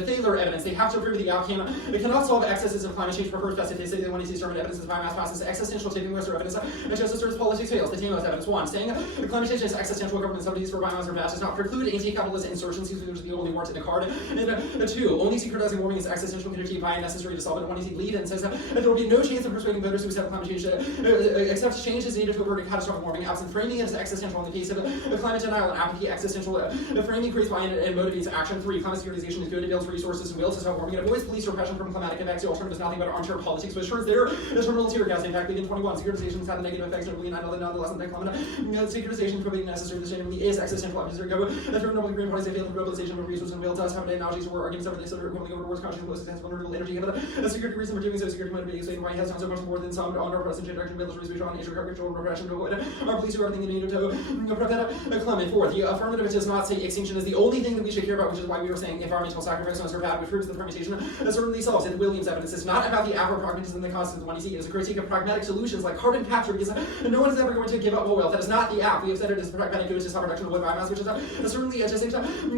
Thaler evidence, they have to prove the outcome. They cannot solve excesses of climate change for first specificity. They want to see certain evidence as biomass passes existential tipping lists or evidence that just asserts politics fails. The Tamos evidence. 1, saying the climate change is existential government subsidies for biomass or bad does not preclude anti-capitalist insurgencies, which is the only warrant in the card. And 2, only secretizing warming is existential energy by necessary to solve it. 1 easy lead and says that there will be no chance of persuading voters who accept climate change except change is needed to avert catastrophic warming. Absent framing it as existential in the case of climate denial and apathy, existential framing creates buy-in and motivates action. 3, 3. Climate securitization is good, it builds resources and wills to stop warming. It avoids police repression from climatic impacts. The alternative is nothing but armchair politics, which ensures their terminal tear gas impact. Begin 21. Securitizations have the negative effects, notably nonetheless than climate. Securitization is probably necessary. The statement is existential. Obviously, go through normally green parties. They fail the globalization of resources and will does have analogies or arguments over this. So they're going over towards conscious most extensive renewable energy. But a security reason for doing so, security motivating explain why he has done so much more than some on our present direction, military speech on nature, control, repression, to avoid our police do everything they need to prevent climate. 4. The affirmative does not say extinction is the only thing that we should care about, which is why we were saying environmental sacrifice on bad, which proves the permutation certainly solves it. Williams' evidence is not about the agro-pragmatism that causes the one you see. It is a critique of pragmatic solutions like carbon capture, because no one is ever going to give up oil. That is not the app. We have said it is pragmatic good to stop reduction of wood biomass, which is certainly a distinct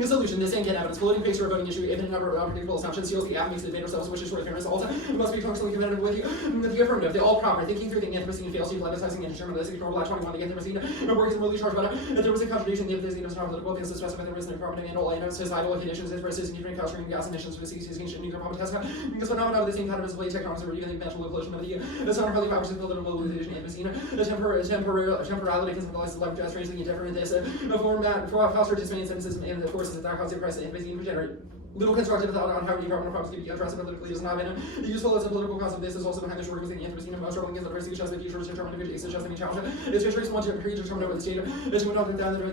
solution. This ain't get evidence. Polluting face or a voting issue, if a number of unpredictable assumptions seals the app, makes the debate ourselves, which is short fairness. Also, must be functionally competitive with the affirmative. The all proper. Thinking through the anthropocene fails to politicizing and deterministic normal 21. The anthropocene works in really charged about it. If there was a contradiction, the anthropocene was not political, because to specify there was an environment and all items, societal conditions, versus nutrient cost, gas emissions, for 60s, nuclear power test. Because phenomena of the same kind of display technology, or even the eventual collision of the sun, probably fibers of the mobilization anthropocene. The temporality can symbolize the life strangely indifferent. This format for foster dismay sentences and the forces that cause the price of anthropocene generate little constructive thought on how environmental problems can be addressed politically has not been useful as a political cause of this is also behind the short of the anthropocene and most struggling is the first which has the future is determined if it exists just any challenge. It's just very small to predetermine over the state that you would not down there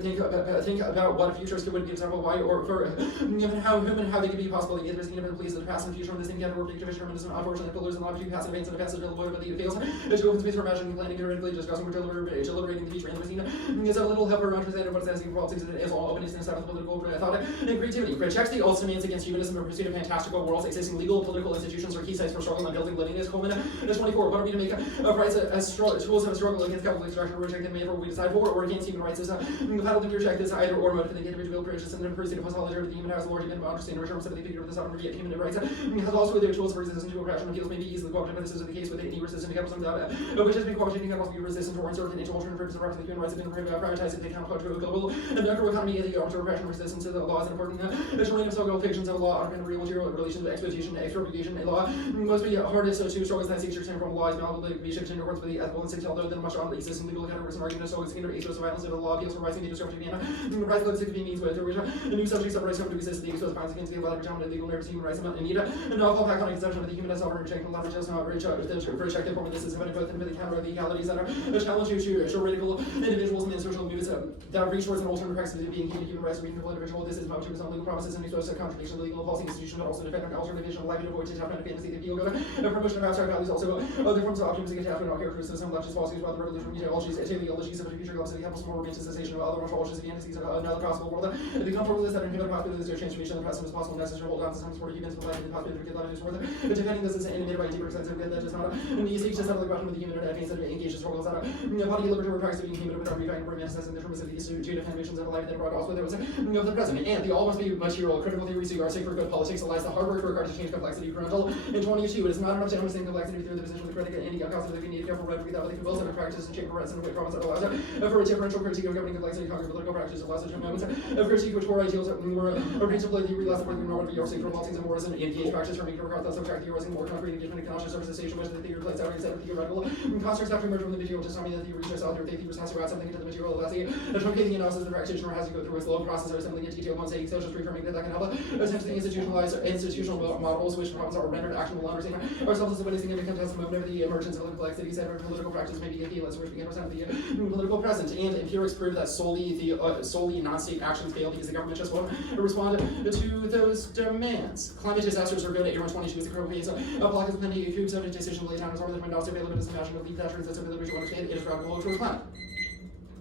think about what futures would be example why or for even how human how they could be possible the anthropocene of the police of the past and future of this thing can work determinism unfortunately pillars and logic passive events and the past is avoidable it fails to open space for imagining planning theoretically discussing or deliberating the future anthropocene is a little helper understanding what it's asking for politics is all openness and of political thought and creativity rejects the ultimates against humanism or pursuit of fantastical worlds existing legal and political institutions are key sites for struggle and building living is Coleman. There's 24. What are we to make of rights as tools of a struggle against capital extraction or reject them whatever we decide for or against human rights is the paddle to reject this either or mode for the individual purchase and the pursuit of possibility of the human has the Lord even understand return of the figure of the sovereignty of human rights has also their tools for resistance to oppression appeals may be easily cooperative but this is the case with any resistant to capitalism which has been cooperating can also be resistant or uncertain into alternate purposes of rights of the human rights have been prioritized if they cannot to a global and the economy of the oppression resistance to the laws and important the so-called fictions of law are real material in relation to exploitation, expropriation, and law must be hardest so two struggles that seek to from law is validly be shifted in accordance with the ethical instincts, although then much on the existing legal categories and arguments, so it's going to be of violence of the law appeals for rights and disruption of Vienna. Rights like 60 means with the new subjects of rights come to exist, the exposed violence against the law, predominant legal nerves, human rights, and need and now fall back on a conception of the human as sovereign reject, and just not reject the form of this is both and the counter of the egalities that are challenge you to radical individuals and social movements that reach towards an alternate practice of being human rights, reasonable individual. This is about to legal promises and exposed to contradiction of legal policy institution, but also defend an alternate vision of life and avoid to have fantasy the feel good. The promotion of abstract values also other forms of optimistic attachment all characteristics of leftist policies while the revolution ideologies ideologies of the future goals to the helps more romanticization of other ideologies and fantasies of another possible world. The comfortability that inhibit possibilities of transformation of the present is possible necessary hold on to some sort of humans with life and the possibility of life is worth it. But defending this is animated by a deeper sense of good that does not you seek to settle the question with the human and advance that engages struggles that body liberatory practice of being human without reviving romanticizing the terms of these to defend missions of life that brought also there was of the present and the all must be material critical theory so you are safe for good politics allows the hard work required to change complexity parental in 22 it is not enough to understand complexity through the position of the critic and any concept that we need to careful rhetoric without the wills and practice and chamber rights and way promise that allows for a differential critique of governing complexity conquer political practice allows to moments of critique which were ideals were principally the real for the normal be your safe for politics and wars and engage practice from making regard that subtract theorizing more concrete engagement and conscious service station which the theory plays out instead of theoretical constructs after emerge from the material just tell me that the research out there theories has to add something into the material as a truncating analysis of the practitioner has to go through a slow process or something in detail once a social reforming that can help attempt to institutionalize institutional models which problems are rendered actionable understanding ourselves as a witnessing and contest moment of the emergence of the complexities and political practice may be a field which we can present the political present and empirics prove that solely non-state actions fail because the government just won't respond to those demands. Climate disasters are good at Aaron 22 is the current phase of block of plenty of cubes of decision lay down as order that not available as imagined of leaf dashes that's available to understand it is radical towards climate.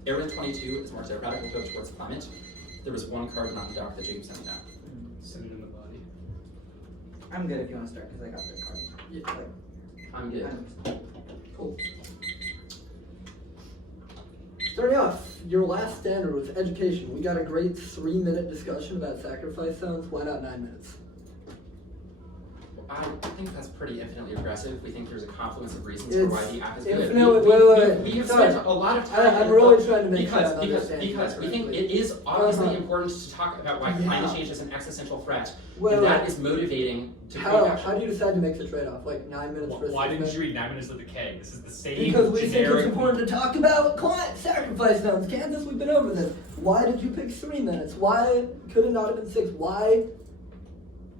Aaron 22 is marked as a radical approach towards climate. There was one card not in the dock that James sent me down. Send it in the body. I'm good if you want to start because I got the card. Yeah. I'm good. Cool. Starting off, your last standard was education. We got a great 3-minute discussion about sacrifice zones. Why not 9 minutes? I think that's pretty infinitely aggressive. We think there's a confluence of reasons for why the app is good. Wait. We have spent a lot of time. I'm really trying to make because sure we think it is obviously important to talk about why climate change is an existential threat, and that is motivating to take action. How do you decide to make the trade-off? Like 9 minutes versus Why didn't you read 9 minutes of the K? This is the same because we think generic. it's important to talk about climate sacrifice zones. Kansas, we've been over this. Why did you pick 3 minutes? Why could it not have been 6? Why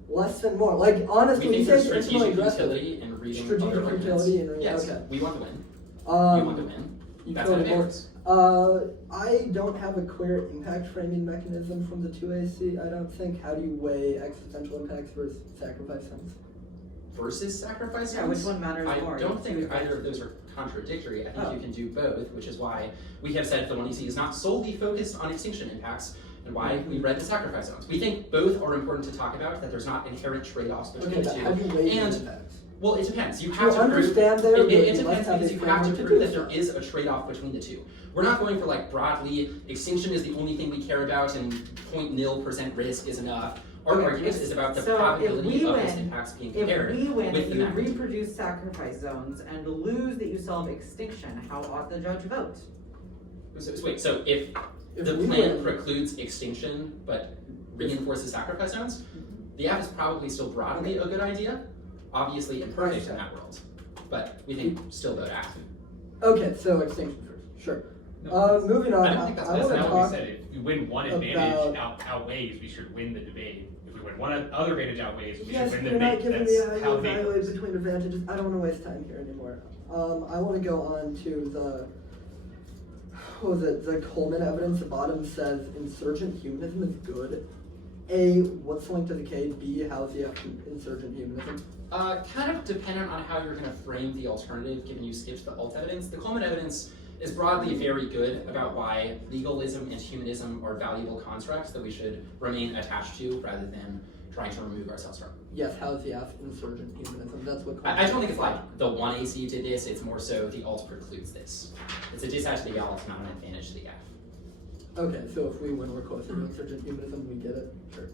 less than more. Like, honestly, We think say there's it's strategic aggressive. utility in reading Strategic other arguments. utility in reading- Yes, okay. we want to win. You want to Um, win. That's how it utility. works. I don't have a clear impact framing mechanism from the 2AC. I don't think. How do you weigh existential impacts versus sacrifice zones? Versus sacrifice Yeah, which zones? one matters I more? don't think either of those are contradictory. I think you can do both, which is why we have said the 1EC is not solely focused on extinction impacts, and why we read the sacrifice zones. We think both are important to talk about, that there's not inherent trade-offs between Okay, the but two. how do you weigh And the impacts? well, it depends. You To have to prove, understand there, it you depends must have because a you have to framework to prove do that there so. is a trade-off between the two. We're not going for like broadly, extinction is the only thing we care about and 0.0% risk is enough. Our Okay, argument if- is about the so if probability we of those win- impacts being If compared we win with and the you magnitude. reproduce sacrifice zones and lose that you still have extinction, how ought the judge vote? Wait, so if the we plan win- precludes extinction but reinforces sacrifice zones, the app is probably still broadly a good idea. Obviously imperfect in that world, but we think still vote app. Okay, so extinction first. Sure. No, Moving on. I don't think that's I want to not what we talk. said. If we win one advantage outweighs, we should win the debate. If we win one other advantage outweighs, we Yes, should win the you're not debate. giving me That's how how you they evaluate between advantages. I don't want to waste time here anymore. I want to go on to the, what was it, the Coleman evidence. The bottom says insurgent humanism is good. A, what's the link to the K? B, how's the insurgent humanism? Kind of dependent on how you're going to frame the alternative, given you skipped the alt evidence. The Coleman evidence is broadly very good about why legalism and humanism are valuable constructs that we should remain attached to rather than trying to remove ourselves from. Yes, how's the insurgent humanism? That's what I don't think it's like the 1AC did this, it's more so the alt precludes this. It's a disadvantage to the alt, not an advantage to the F. Okay, so if we win, we're closer to insurgent humanism, we get it? Sure.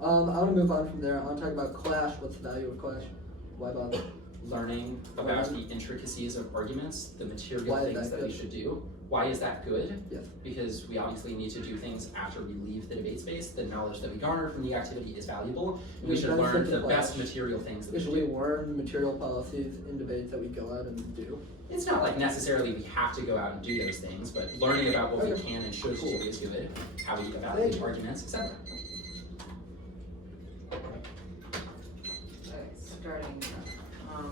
I want to move on from there. I want to talk about Clash. What's the value of Clash? Why bother? Learning about the intricacies of arguments, the material Why is things that that we good? should do. Why is that good? Yes. Because we obviously need to do things after we leave the debate space. The knowledge that we garner from the activity is valuable. And we We should benefit learn the the class. best material things that we Should should we do. learn material policies in debates that we go out and do? It's not like necessarily we have to go out and do those things, but learning about what we Okay. can and should do is good. How we Thank evaluate you. arguments, etc. Okay, starting, now.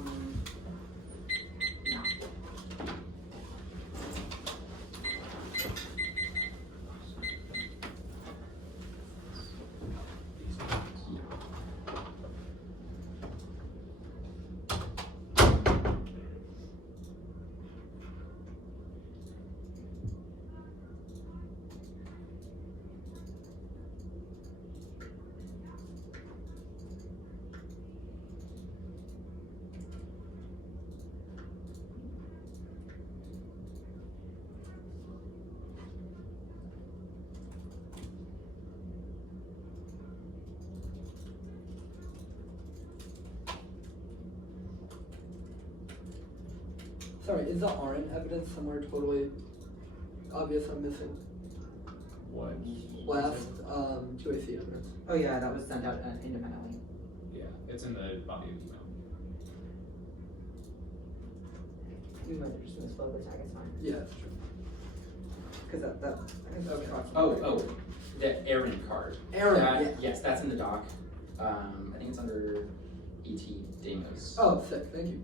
Sorry, is the RN evidence somewhere totally obvious I'm missing? What? Last 2AC evidence. Oh yeah, that was sent out independently. Yeah, it's in the body of the email. We might have just misspelled the tag, it's fine. Yeah, that's true. Cause that, Okay. Oh, the Aaron card. Aaron, That- yeah. Yes, that's in the doc. I think it's under ET Demos. Oh, sick, thank you.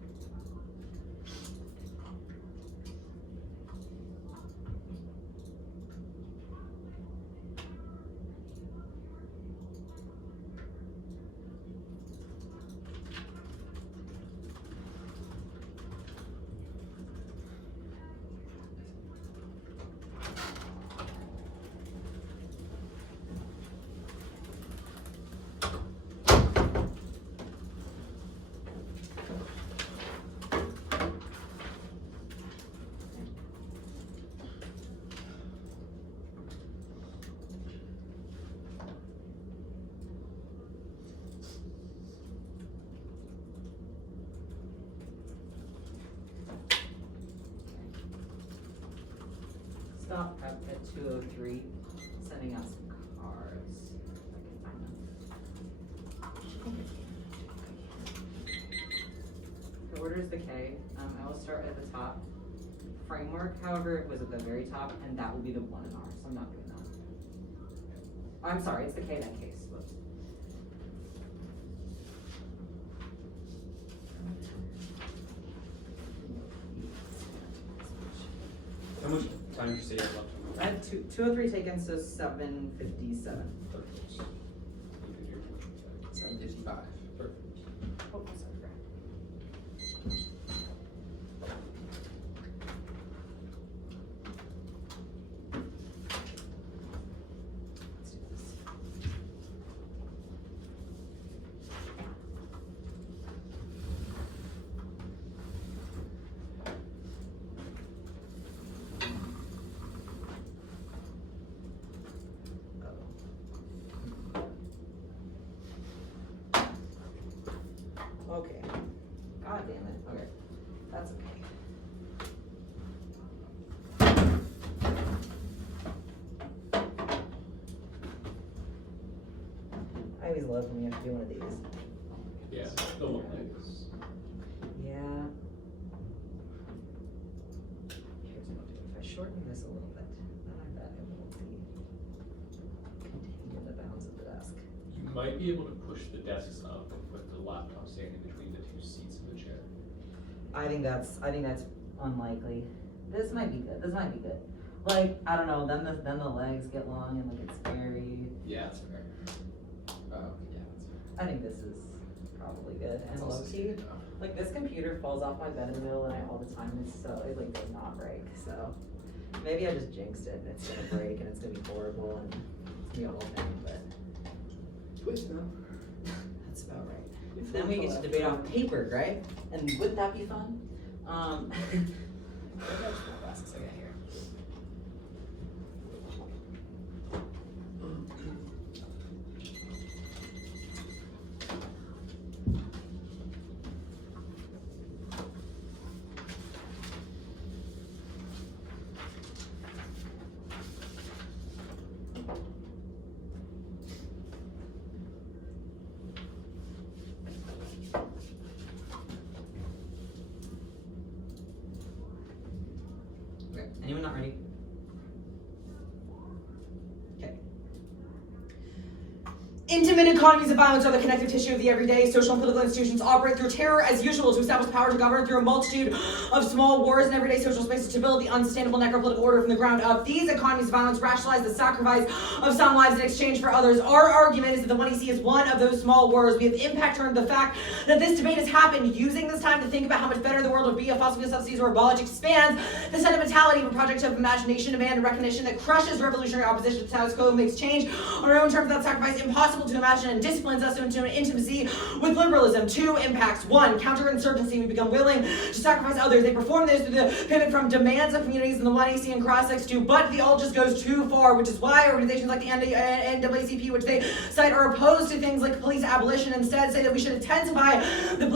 stop at 203, sending out some cards. If I can find them. The order is the K. I will start at the top. Framework, however, was at the very top, and that will be the 1 in R, so I'm not doing that. I'm sorry, it's the K then case. Whoops. I'm interested. I'd love to know. I had 203 taken, so 757. Perfect. 755. Perfect. Oh, sorry. Let's do this. Okay. God damn it. Okay. That's okay. I always love when we have to do one of these. Yeah. The one. Yeah. Here's what I'll do. If I shorten this a little bit, then I bet it will be contained in the bounds of the desk. You might be able to push the desks up with the laptop standing between the two seats of the chair. I think that's unlikely. This might be good. This might be good. Like, I don't know, then the legs get long and like it's scary. Yeah, that's fair. Oh, yeah, that's fair. I think this is probably good. And That's also low key, good enough. like this computer falls off my bed in the middle of the night all the time, and so it like does not break. So maybe I just jinxed it and it's gonna break and it's gonna be horrible and it's gonna be a whole thing, but Twist now. that's about right. Then we get to debate on paper, right? And wouldn't that be fun? What glasses I got here? Okay, anyone not ready? Okay. Intimate economies of violence are the connective tissue of the everyday. Social and political institutions operate through terror as usual to establish power to govern through a multitude of small wars in everyday social spaces to build the unsustainable necropolitical order from the ground up. These economies of violence rationalize the sacrifice of some lives in exchange for others. Our argument is that the one EC is one of those small wars. We have impact turned the fact that this debate has happened, using this time to think about how much better the world would be if fossil fuel subsidies were abolished, expands the sentimentality of a project of imagination, demand, and recognition that crushes revolutionary opposition to the status quo, makes change on our own terms without sacrifice impossible to imagine, and disciplines us into an intimacy with liberalism. Two impacts. One, counterinsurgency. We become willing to sacrifice others. They perform this through the pivot from demands of communities in the 1AC and cross-sex to, but the all just goes too far, which is why organizations like the NAACP, which they cite, are opposed to things like police abolition, instead say that we should intensify the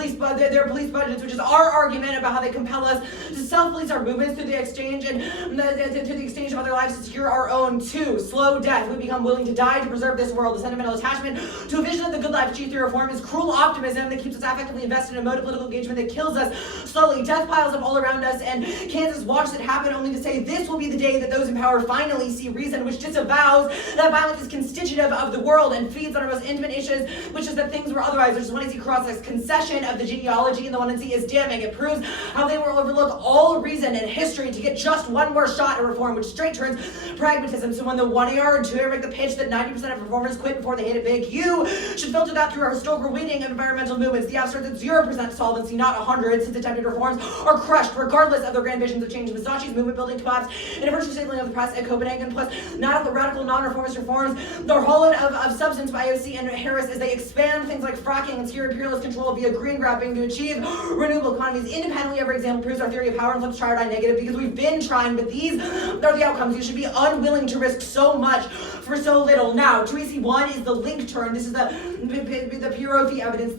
their police budgets, which is our argument about how they compel us to self-police our movements through the exchange and through the exchange of other lives to secure our own. Two, slow death. We become willing to die to preserve this world. The sentimental attachment to a vision of the good life achieved through reform is cruel optimism that keeps us affectively invested in a mode of political engagement that kills us slowly. Death piles up all around us, and Kansas watched it happen only to say this will be the day that those in power finally see reason, which disavows that violence is constitutive of the world and feeds on our most intimate issues, which is that things were otherwise. There's one see cross-sex concession of the genealogy, and the one see is damning. It proves how they will overlook all reason and history to get just one more shot at reform, which straight turns pragmatism. So when the 1AR and 2AR make the pitch that 90% of reformers quit before they hit it big, you should filter that through our historical reading of environmental movements. The absurd that 0% solvency, not 100, since attempted reforms are crushed regardless of their grand visions of change. Versace's movement building collapse and a virtue signaling of the press at Copenhagen, plus not the radical non-reformist reforms, they're hollowed of substance by IOC and Harris as they expand things like fracking and secure imperialist control via green grabbing to achieve renewable economies. Independently, every example proves our theory of power and flips tried negative, because we've been trying, but these are the outcomes. You should be unwilling to risk so much for so little. Now, 2AC1 is the link turn. This is the PROV evidence.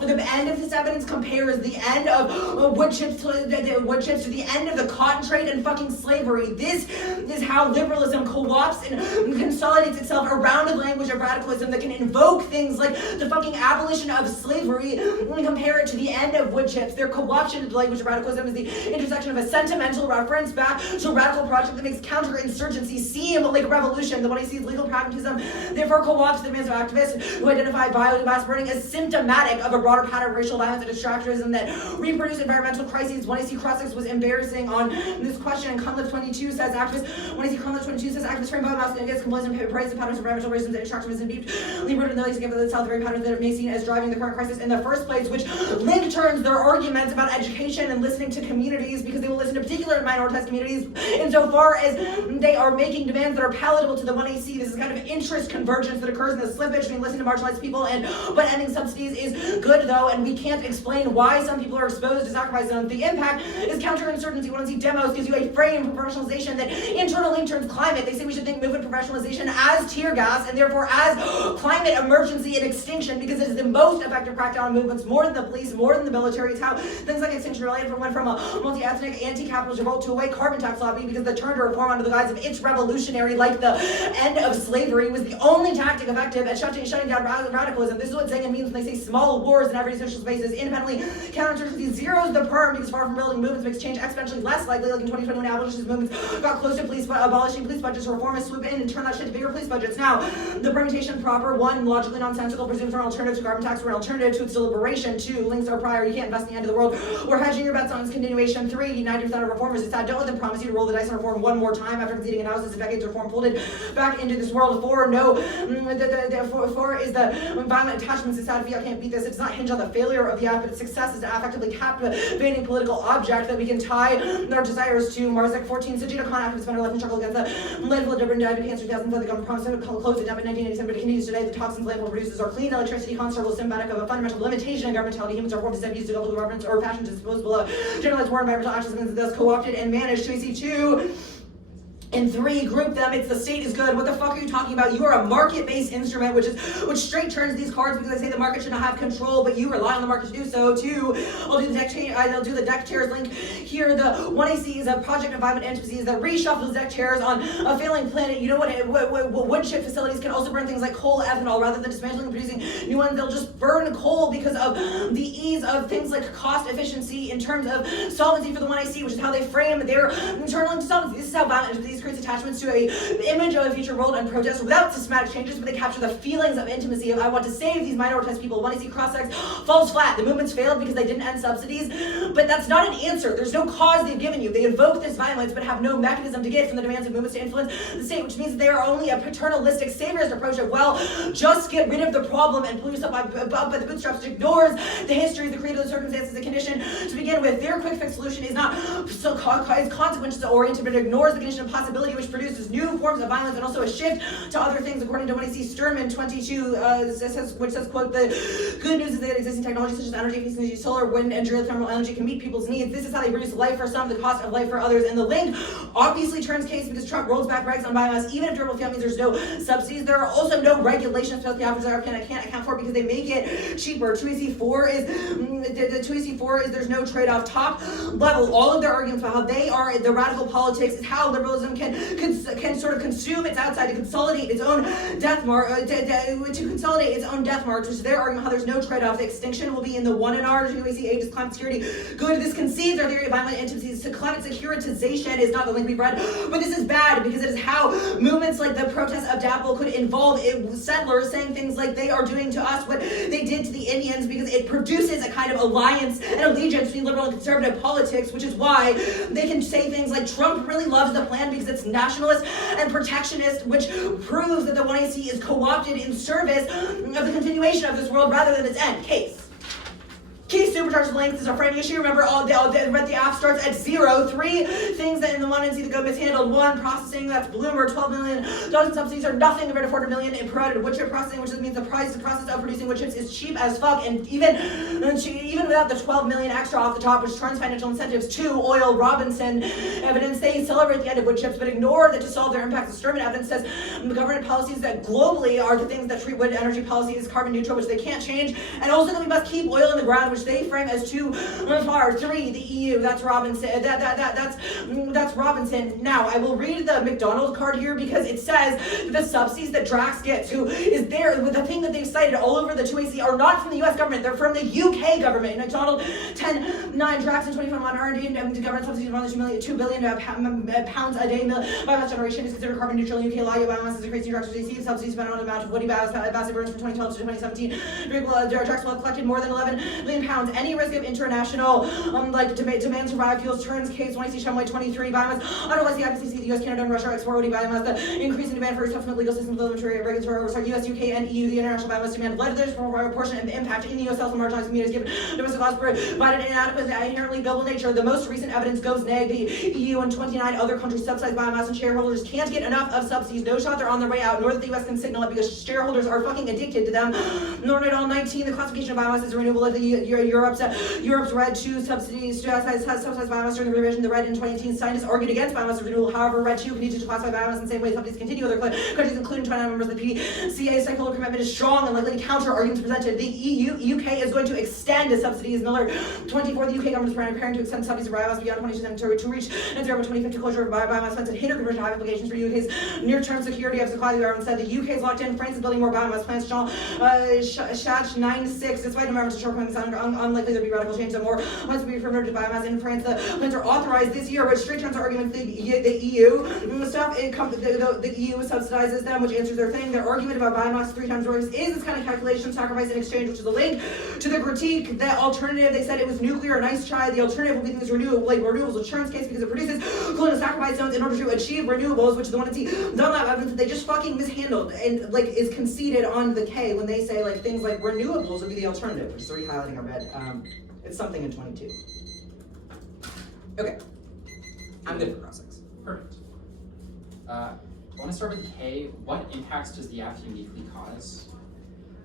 The end of this evidence compares the end of wood chips to the end of the cotton trade and fucking slavery. This is how liberalism co-opts and consolidates itself around a language of radicalism that can invoke things like the fucking abolition of slavery and compare it to the end of wood chips. Their co-option of the language of radicalism is the intersection of a sentimental reference back to a radical project that makes counterinsurgency seem like revolution. The one I 1AC's legal pragmatism therefore co-opts the demands of activists who identify biomass burning as symptomatic of a broader pattern of racial violence and extractivism that reproduce environmental crises. 1AC Crossix was embarrassing on this question, and Conlip 22 says activists, 1AC Conlip 22 says activists frame biomass against complacent praise the patterns of environmental racism and extractivism deeply rooted in the legacy of the South, the very patterns that it may seem as driving the current crisis in the first place, which link turns their arguments about education and listening to communities, because they will listen to particular minoritized communities insofar as they are making demands that are palatable to the 1AC. This is kind of interest convergence that occurs in the slippage between listening to marginalized people and but ending subsidies is good though, and we can't explain why some people are exposed to sacrifice, and the impact is counterinsurgency. 1AC demos gives you a frame for professionalization that internally turns climate. They say we should think movement professionalization as tear gas and therefore as climate emergency and extinction, because it is the most effective crackdown on movements, more than the police, more than the military. It's how things like Extinction Rebellion went from a multi-ethnic anti-capitalist revolt to a white carbon tax lobby, because the turn to reform under the guise of it's revolutionary, like the end of slavery, was the only tactic effective at shutting down radicalism. This is what Zengan means when they say small wars in every social spaces. Independently, counterinsurgency zeroes the perm, because far from building movements makes change exponentially less likely, like in 2020 when abolitionist movements got close to abolishing police budgets. Reformists swoop in and turn that shit to bigger police budgets. Now, the permutation proper, one, logically nonsensical, presumes an alternative to carbon tax, or an alternative to its deliberation. Two, links are prior, you can't invest in the end of the world. We're hedging your bets on its continuation. Three, 90% of reformers is sad. Don't let them promise you to roll the dice on reform one more time after conceding analysis of decades of reform folded back into this world. Four, no, four is the violent attachments to sad fiat can't beat this. It does not hinge on the failure of the app, but its success is to effectively captivating political object that we can tie our desires to. Marzek 14, Sajida Khan activists found her life in struggle against the landfill of Durban, died of cancer in 2007. The government promised to close it down in 1987, but it continues today. The toxins landfill produces are clean electricity, constable symbolic of a fundamental limitation in governmentality. Humans are formed to used to global governance or passion to disposable of generalized war environmental actions, and thus co-opted and managed to see two. And three, group them. It's the state is good. What the fuck are you talking about? You are a market-based instrument, which straight turns these cards because I say the market should not have control, but you rely on the market to do so. Two, I'll do the deck chairs link here. The 1AC is a project of violent entities that reshuffles deck chairs on a failing planet. You know what wood chip facilities can also burn things like coal, ethanol, rather than dismantling and producing new ones. They'll just burn coal because of the ease of things like cost efficiency in terms of solvency for the 1AC, which is how they frame their internal insolvency. This is how violent entities creates attachments to a image of a future world and protest without systematic changes, but they capture the feelings of intimacy of I want to save these minoritized people. 1AC cross-sex falls flat. The movements failed because they didn't end subsidies, but that's not an answer. There's no cause they've given you. They invoke this violence but have no mechanism to get from the demands of movements to influence the state, which means they are only a paternalistic, saviorist approach of, well, just get rid of the problem and pull yourself up by the bootstraps, which ignores the history, the creative circumstances, the condition to begin with. Their quick fix solution is not so consequences oriented, but ignores the condition of possibility, which produces new forms of violence and also a shift to other things. According to 1AC Sternman 22, which says, quote, the good news is that existing technologies such as energy efficiency, solar, wind, and geothermal energy can meet people's needs. This is how they produce life for some, the cost of life for others. And the link obviously turns case because Trump rolls back regs on biomass. Even if durable fiat means there's no subsidies, there are also no regulations for the average I can't account for because they make it cheaper. 2AC4 is there's no trade-off. Top level, all of their arguments about how they are the radical politics is how liberalism can sort of consume its outside to consolidate its own death marks, which is their argument how there's no trade-off. The extinction will be in the 1 in R. 2AC8 is climate security. Good. This concedes our theory of violent intimacies to climate securitization is not the link we've read, but this is bad because it is how movements like the protests of DAPL could involve settlers saying things like they are doing to us what they did to the Indians, because it produces a kind of alliance and allegiance between liberal and conservative politics, which is why they can say things like Trump really loves the plan because it's nationalist and protectionist, which proves that the 1AC is co-opted in service of the continuation of this world rather than its end. Key supercharged length is a frame issue. Remember, the app starts at 0. 3 things that in the 1NC that go mishandled. 1, processing, that's Bloomer, $12 million. Dozen subsidies are nothing compared to $400 million in promoted wood chip processing, which means the process of producing wood chips is cheap as fuck. And even without the $12 million extra off the top, which turns financial incentives to oil Robinson evidence, they celebrate the end of wood chips, but ignore that to solve their impacts. The Sturman evidence says government policies that globally are the things that treat wood energy policy as carbon neutral, which they can't change, and also that we must keep oil in the ground, which which they frame as too far. 3, the EU. That's Robinson. That's Robinson. Now I will read the McDonald's card here because it says the subsidies that Drax gets, who is there with the thing that they've cited all over the 2AC, are not from the U.S. government. They're from the UK government. McDonald 10.9 Drax in 2021 R&D and government subsidies of more than 2 billion pounds a day. Biomass generation is considered carbon neutral in UK law. Biomass is increasing Drax AC. Subsidies spent on the amount of woody biomass burns from 2012 to 2017. Drax will have collected more than 11 billion pounds. Any risk of international demand to biofuels turns case 1AC Shumway 23 biomass. Otherwise, the IPCC, the US, Canada, and Russia export woody biomass. The increase in demand for subsequent legal systems, regulatory oversight, US, UK, and EU, the international biomass demand led to the disproportionate impact in the US South and marginalized communities given domestic laws provided inadequate and inherently global nature. The most recent evidence goes NEG. The EU and 29 other countries subsidize biomass, and shareholders can't get enough of subsidies. No shot they're on their way out, nor that the US can signal it because shareholders are fucking addicted to them. Nor at all 19, the classification of biomass as renewable like Europe's RED 2 subsidies has subsidized biomass during the revision. The RED in 2018 scientists argued against biomass as renewable. However, RED 2 continues to classify biomass in the same way subsidies continue. Other countries, including 29 members of the PCA, stakeholder commitment is strong and likely to counter arguments presented. The UK is going to extend the subsidies. Miller 24, the UK government is preparing to extend subsidies of biomass beyond 2027 to reach net zero by 2050 closure of biomass plants and hinder conversion have implications for UK's near-term security of supply. The government said the UK is locked in. France is building more biomass plants. Shatch 96, despite environmental shortcomings, unlikely there will be radical change. The more plants will be converted to biomass in France. The plants are authorized this year, which straight terms arguments the EU stuff. The EU subsidizes them, which answers their thing. Their argument about biomass 3 times worse is this kind of calculation, sacrifice in exchange, which is a link to the critique. The alternative, they said it was nuclear, a nice try. The alternative will be things renewables insurance case because it produces cooling and sacrifice zones in order to achieve renewables, which is the one to see Dunlap evidence that they just fucking mishandled and is conceded on the K when they say things like renewables would be the alternative, which is already highlighting our red. It's something in 22. Okay. I'm good for cross-ex. Perfect. I want to start with K. What impacts does the app uniquely cause?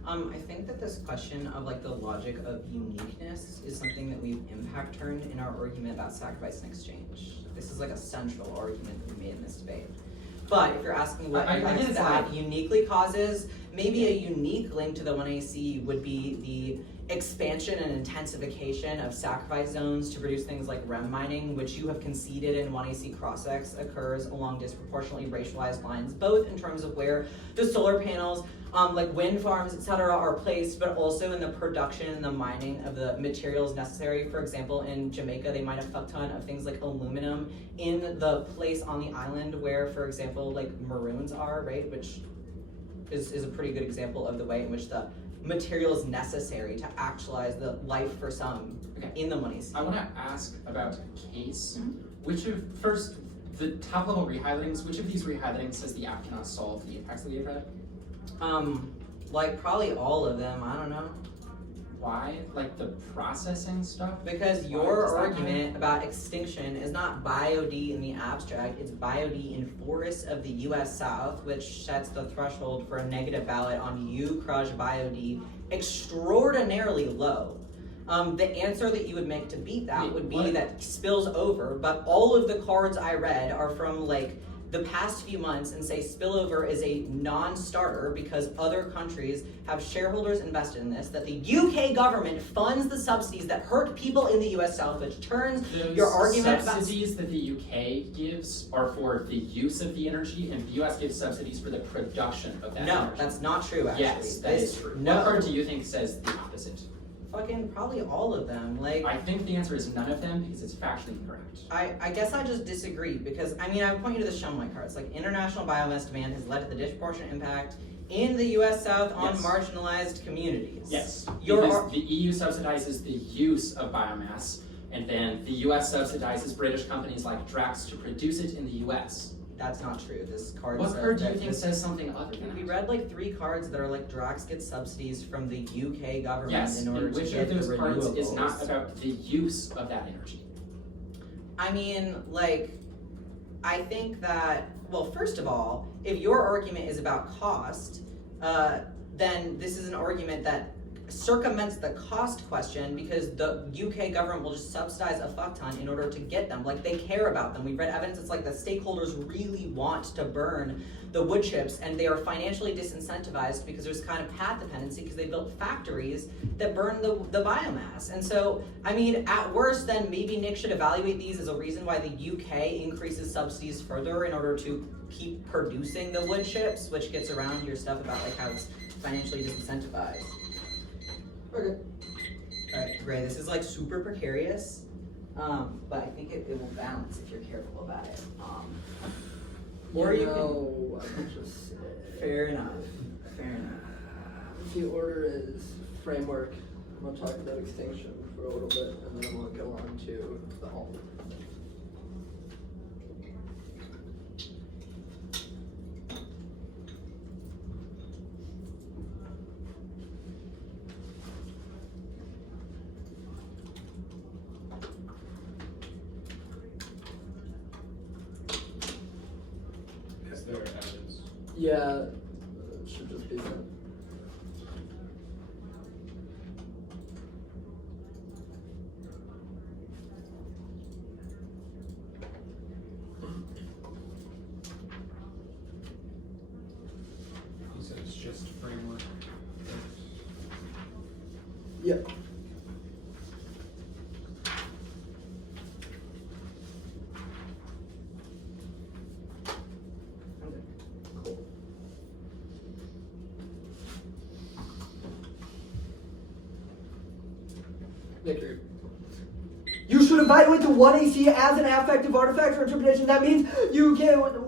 I think that this question of the logic of uniqueness is something that we've impact turned in our argument about sacrifice and exchange. This is a central argument that we made in this debate. But if you're asking what impacts the app uniquely causes, maybe a unique link to the 1AC would be the expansion and intensification of sacrifice zones to produce things like REM mining, which you have conceded in 1AC cross-ex occurs along disproportionately racialized lines, both in terms of where the solar panels, wind farms, etc., are placed, but also in the production and the mining of the materials necessary. For example, in Jamaica, they mine a fuck ton of things like aluminum in the place on the island where, for example, maroons are, right, which is a pretty good example of the way in which the materials necessary to actualize the life for some in the money scene. I want to ask about case. First, the top level rehighlightings, which of these rehighlightings says the app cannot solve the impacts that we have read? Probably all of them, I don't know. Why? The processing stuff? Because your argument about extinction is not biod in the abstract, it's biod in forests of the US South, which sets the threshold for a negative ballot on you crush biod extraordinarily low. The answer that you would make to beat that would be that spills over, but all of the cards I read are from the past few months and say spillover is a non-starter because other countries have shareholders invested in this, that the UK government funds the subsidies that hurt people in the US South, which turns your argument about subsidies that the UK gives are for the use of the energy, and the US gives subsidies for the production of that energy. No, that's not true, actually. Yes, that is true. No. What card do you think says the opposite? Fucking probably all of them. I think the answer is none of them because it's factually incorrect. I guess I just disagree because I would point you to the Shumway cards. International biomass demand has led to the disproportionate impact in the US South on marginalized communities. Yes, because the EU subsidizes the use of biomass, and then the US subsidizes British companies like Drax to produce it in the US. That's not true. This card What says card do you that think says something other than we that? read 3 cards that are Drax gets subsidies from the UK government Yes, in order and to which get of those the cards renewables. is not about the use of that energy? I think that, well, first of all, if your argument is about cost, then this is an argument that circumvents the cost question because the UK government will just subsidize a fuck ton in order to get them. Like, they care about them. We've read evidence. It's like the stakeholders really want to burn the wood chips, and they are financially disincentivized because there's kind of path dependency because they built factories that burn the biomass. And so, I mean, at worst, then maybe Nick should evaluate these as a reason why the UK increases subsidies further in order to keep producing the wood chips, which gets around your stuff about like how it's financially disincentivized. Okay. Alright, Gray, this is like super precarious, but I think it will balance if you're careful about it. Or you know, I can just say. Fair enough. Fair enough. The order is framework. I'm gonna talk about extinction for a little bit, and then I'm gonna go on to the home. Is there evidence? Yeah, it should just be that. You said it's just framework. Yep. Victor. You should evaluate the 1AC as an affective artifact for interpretation. That means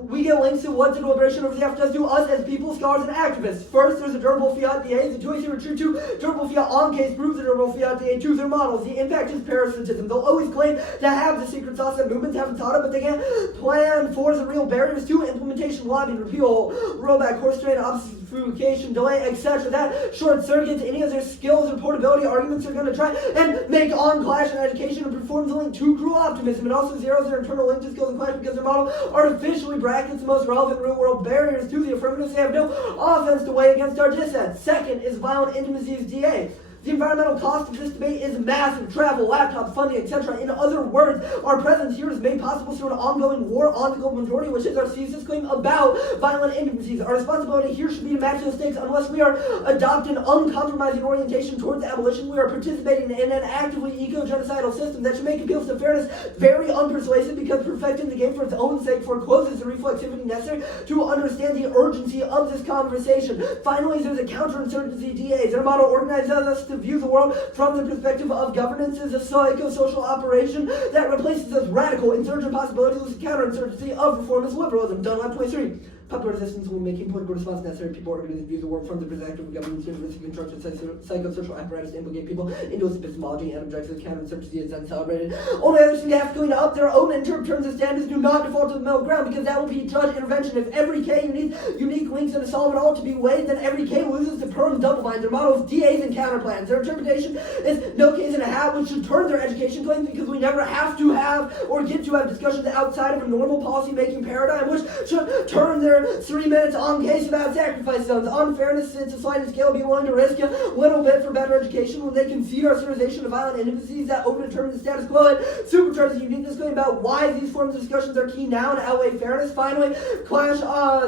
we get links to what the deliberation over the AFF does to us as people, scholars, and activists. First, there's a durable fiat DA. The 2AC retreat to durable fiat on case proves the durable fiat DA to their models. The impact is parasitism. They'll always claim to have the secret sauce that movements haven't thought of, but they can't plan for the real barriers to implementation, lobbying, repeal, rollback, horse trade, obfuscation, delay, etc. That short circuits any of their skills or portability arguments are going to try and make on clash in education and perform the link to cruel optimism. It also zeroes their internal link to skills and clash because their model artificially brackets the most relevant real-world barriers to the affirmatives. They have no offense to weigh against our dissent. Second is violent intimacies DA. The environmental cost of this debate is massive. Travel, laptops, funding, etc. In other words, our presence here is made possible through an ongoing war on the global majority, which is our thesis claim about violent intimacies. Our responsibility here should be to match those stakes. Unless we are adopting uncompromising orientation towards abolition, we are participating in an actively eco-genocidal system that should make appeals to fairness very unpersuasive because perfecting the game for its own sake forecloses the reflexivity necessary to understand the urgency of this conversation. Finally, there's a counterinsurgency DA. Their model organizes us to view the world from the perspective of governance as a psychosocial operation that replaces this radical insurgent possibility with the counterinsurgency of reformist liberalism. Done Lab 23. Popular resistance will making political response necessary. People organize view the world from the perspective of government's university constructed psychosocial apparatus to implicate people into its epistemology and objectives. Counterinsurgency is then celebrated. Only others seem to have to clean up their own in terms of standards. Do not default to the middle ground because that will be judge intervention. If every K needs unique links in a solid all to be weighed, then every K loses to Perm double bind. Their models, DAs, and counterplans. Their interpretation is no case in a hat, which should turn their education claims because we never have to have or get to have discussions outside of a normal policy-making paradigm, which should turn their 3 minutes on case without sacrifice zones. Unfairness, since a sliding scale, be willing to risk a little bit for better education when they concede our civilization of violent intimacies that overdetermine the status quo and supercharge the uniqueness claim about why these forms of discussions are key now and outweigh fairness. Finally, clash,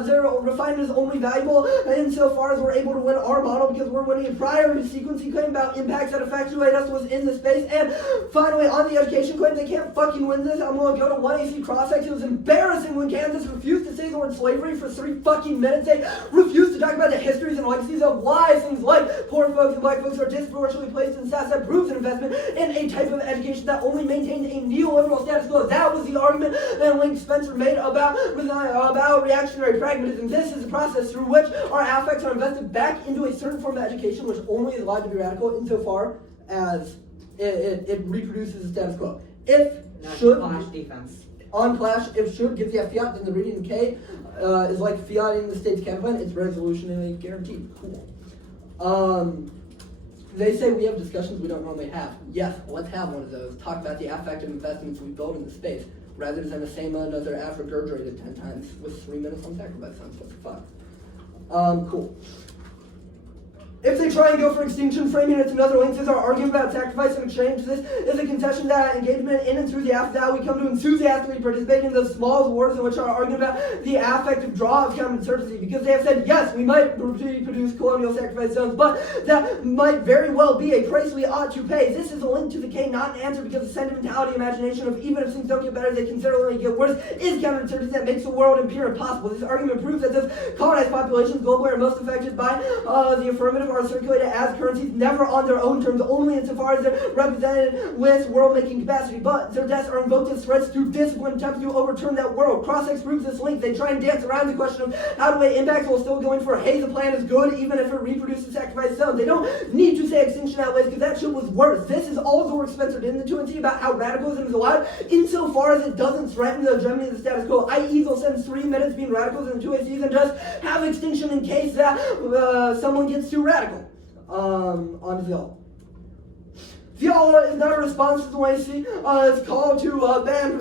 they're refined as only valuable insofar as we're able to win our model because we're winning a prior to sequencing claim about impacts that effectuate us was in the space. And finally, on the education claim, they can't fucking win this. I'm going to go to 1AC cross-sex. It was embarrassing when Kansas refused to say the word slavery for 3 fucking minutes. They refused to talk about the histories and legacies of why things like poor folks and black folks are disproportionately placed in status that proves an investment in a type of education that only maintains a neoliberal status quo. That was the argument that Link Spencer made about reactionary pragmatism. This is the process through which our affects are invested back into a certain form of education which only is allowed to be radical insofar as it reproduces the status quo. If should clash defense. On clash, if should gives you a fiat, then the reading K is like fiating the state's counterplan. It's resolutionally guaranteed. Cool. They say we have discussions we don't normally have. Yes, let's have one of those. Talk about the affective investments we build in the space, rather than the same another AFF regurgitated 10 times with 3 minutes on sacrifice zones. What the fuck? Cool. If they try and go for extinction framing, it's another link. This is our argument about sacrifice and exchange. This is a concession that engagement in and through the AFF that we come to enthusiastically participate in those small wars in which are arguing about the affective draw of counterinsurgency, because they have said, yes, we might reproduce colonial sacrifice zones, but that might very well be a price we ought to pay. This is a link to the K, not an answer, because the sentimentality, imagination of even if things don't get better, they considerably get worse, is counterinsurgency that makes the world appear impossible. This argument proves that those colonized populations globally are most affected by the affirmative are circulated as currencies, never on their own terms, only insofar as they're represented with world-making capacity, but their deaths are invoked as threats to discipline, attempts to overturn that world. Cross-X proves this link. They try and dance around the question of how to weigh impacts while still going for, hey, the plan is good, even if it reproduces sacrifice zones. They don't need to say extinction that way, because that shit was worse. This is all Zorg Spencer did in the 2NC about how radicalism is allowed, insofar as it doesn't threaten the hegemony of the status quo, i.e. they'll spend 3 minutes being radicals in the 2ACs and just have extinction in case that someone gets too radical. On Phil. Phil is not a response to the OAC call to ban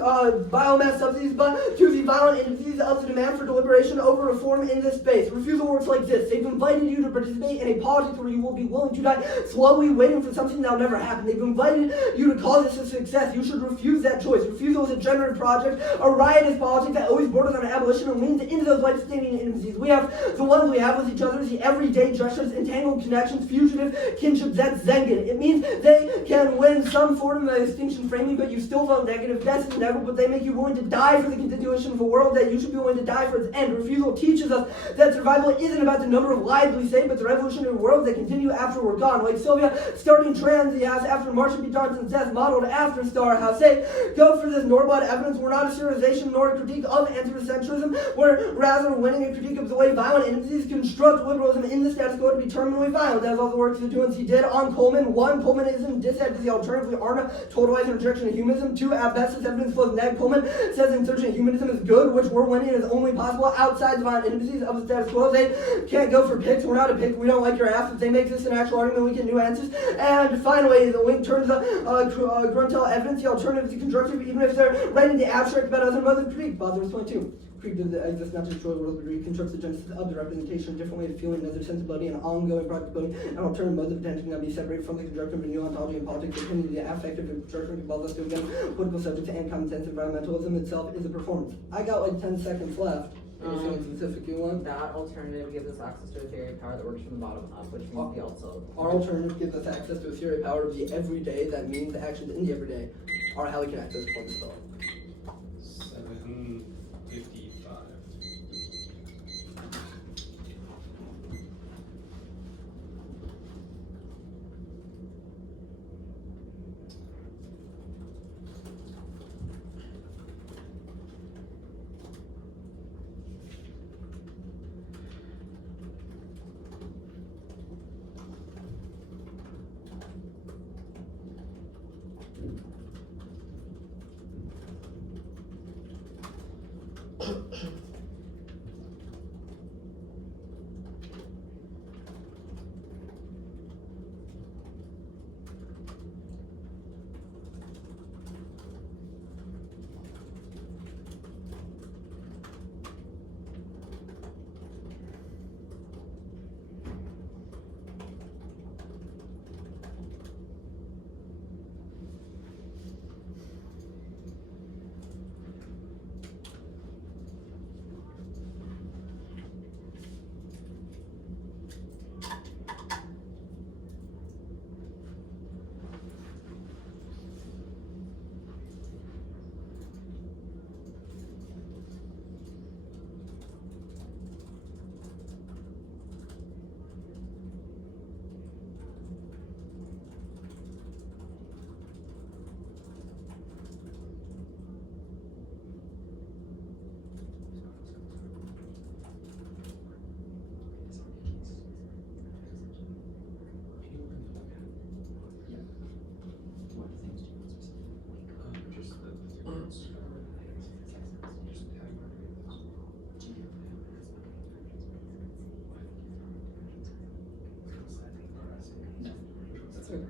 biomass subsidies, but to the violent indices of the demand for deliberation over reform in this space. Refusal works like this. They've invited you to participate in a politics where you will be willing to die slowly waiting for something that will never happen. They've invited you to call this a success. You should refuse that choice. Refusal is a generative project, a riotous politics that always borders on abolition and leans into those life-sustaining indices. We have the ones we have with each other, the everyday gestures, entangled connections, fugitive kinship, that's Zengen. It means they can win some form of extinction framing, but you still vote negative. Death is inevitable, but they make you willing to die for the continuation of a world that you should be willing to die for its end. Refusal teaches us that survival isn't about the number of lives we save, but the revolutionary worlds that continue after we're gone. Like Sylvia starting Transy House after Marsha P. Johnson's death, modeled after Star House. Say, go for this Norbad evidence. We're not a serialization nor a critique of anthropocentrism. We're rather winning a critique of the way violent entities construct liberalism in the status quo to be terminally violent. That's all the work the 2NC did on Coleman. 1, Coleman-ism disad to the alternatively ARNA, totalizing rejection of humanism. 2, at best, this evidence flows NEG. Coleman says insurgent humanism is good, which we're winning is only possible outside the violent indices of the status quo. They can't go for picks. We're not a pick. We don't like your ass. If they make this an actual argument, we get new answers. And finally, the link turns the Gruntel evidence, the alternative to constructive, even if they're writing the abstract about other modes of critique. Bosworth 22. Critique does exist not to destroy the world, but reconstructs the genesis of the representation, a different way of feeling, another sensibility, and ongoing practicability, and alternative modes of attention that be separated from the constructive and new ontology and politics, depending on the affective and constructive involved us to again political subjects and common sense. Environmentalism itself is a performance. I got like 10 seconds left. Anything specific you want? That alternative gives us access to a theory of power that works from the bottom up, which means the also. Our alternative gives us access to a theory of power of the everyday. That means the actions in the everyday are how we can access form spell. 755.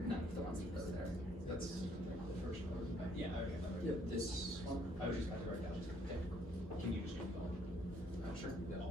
None of the ones that are there. That's like the first one. Yeah, okay. Yep. This one, I was just about to write down. Yeah. Can you just do the sure. Yeah.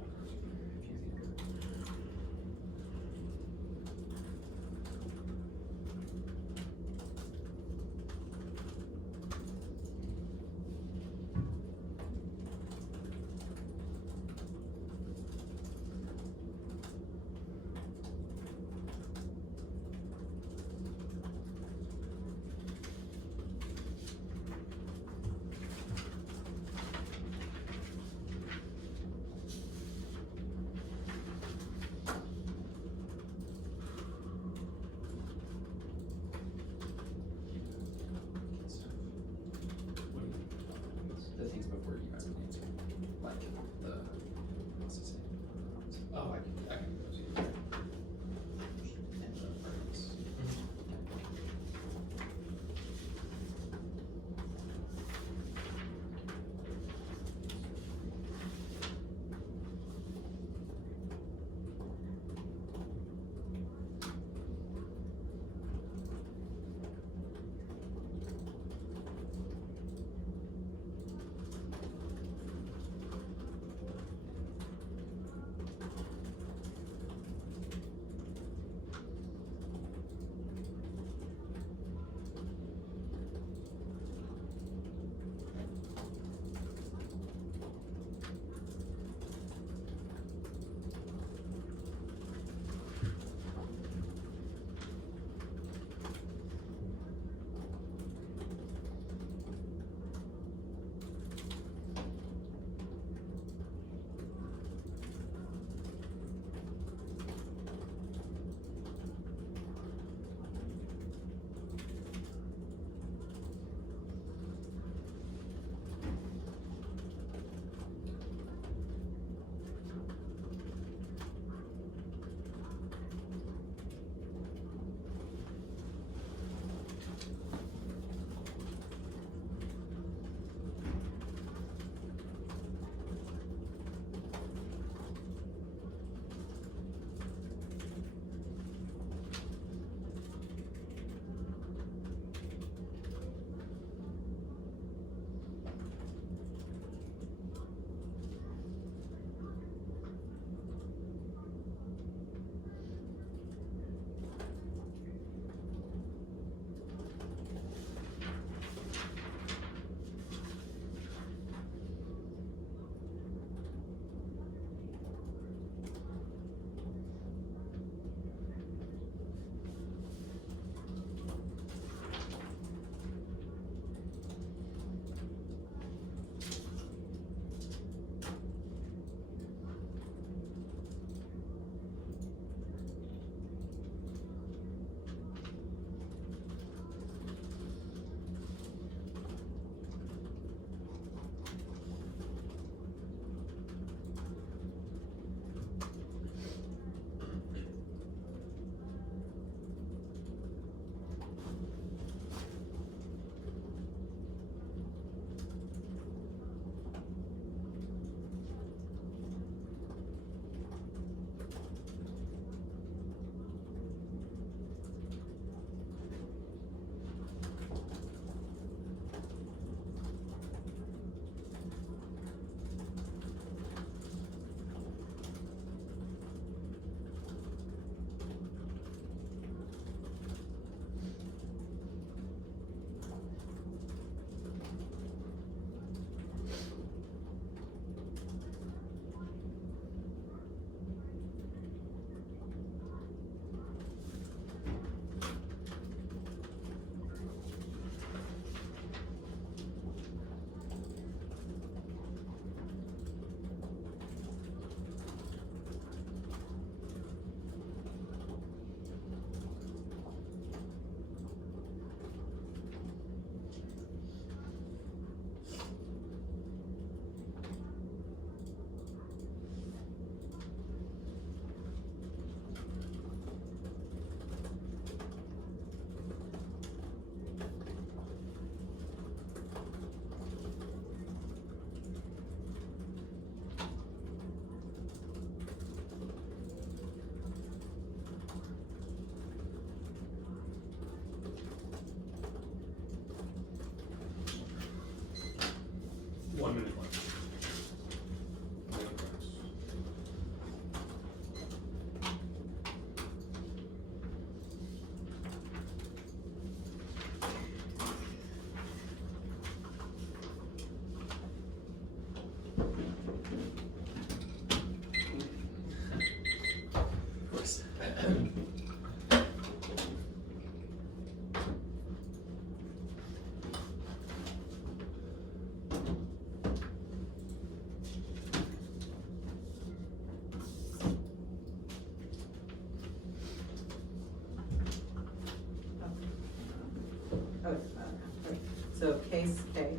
So case A.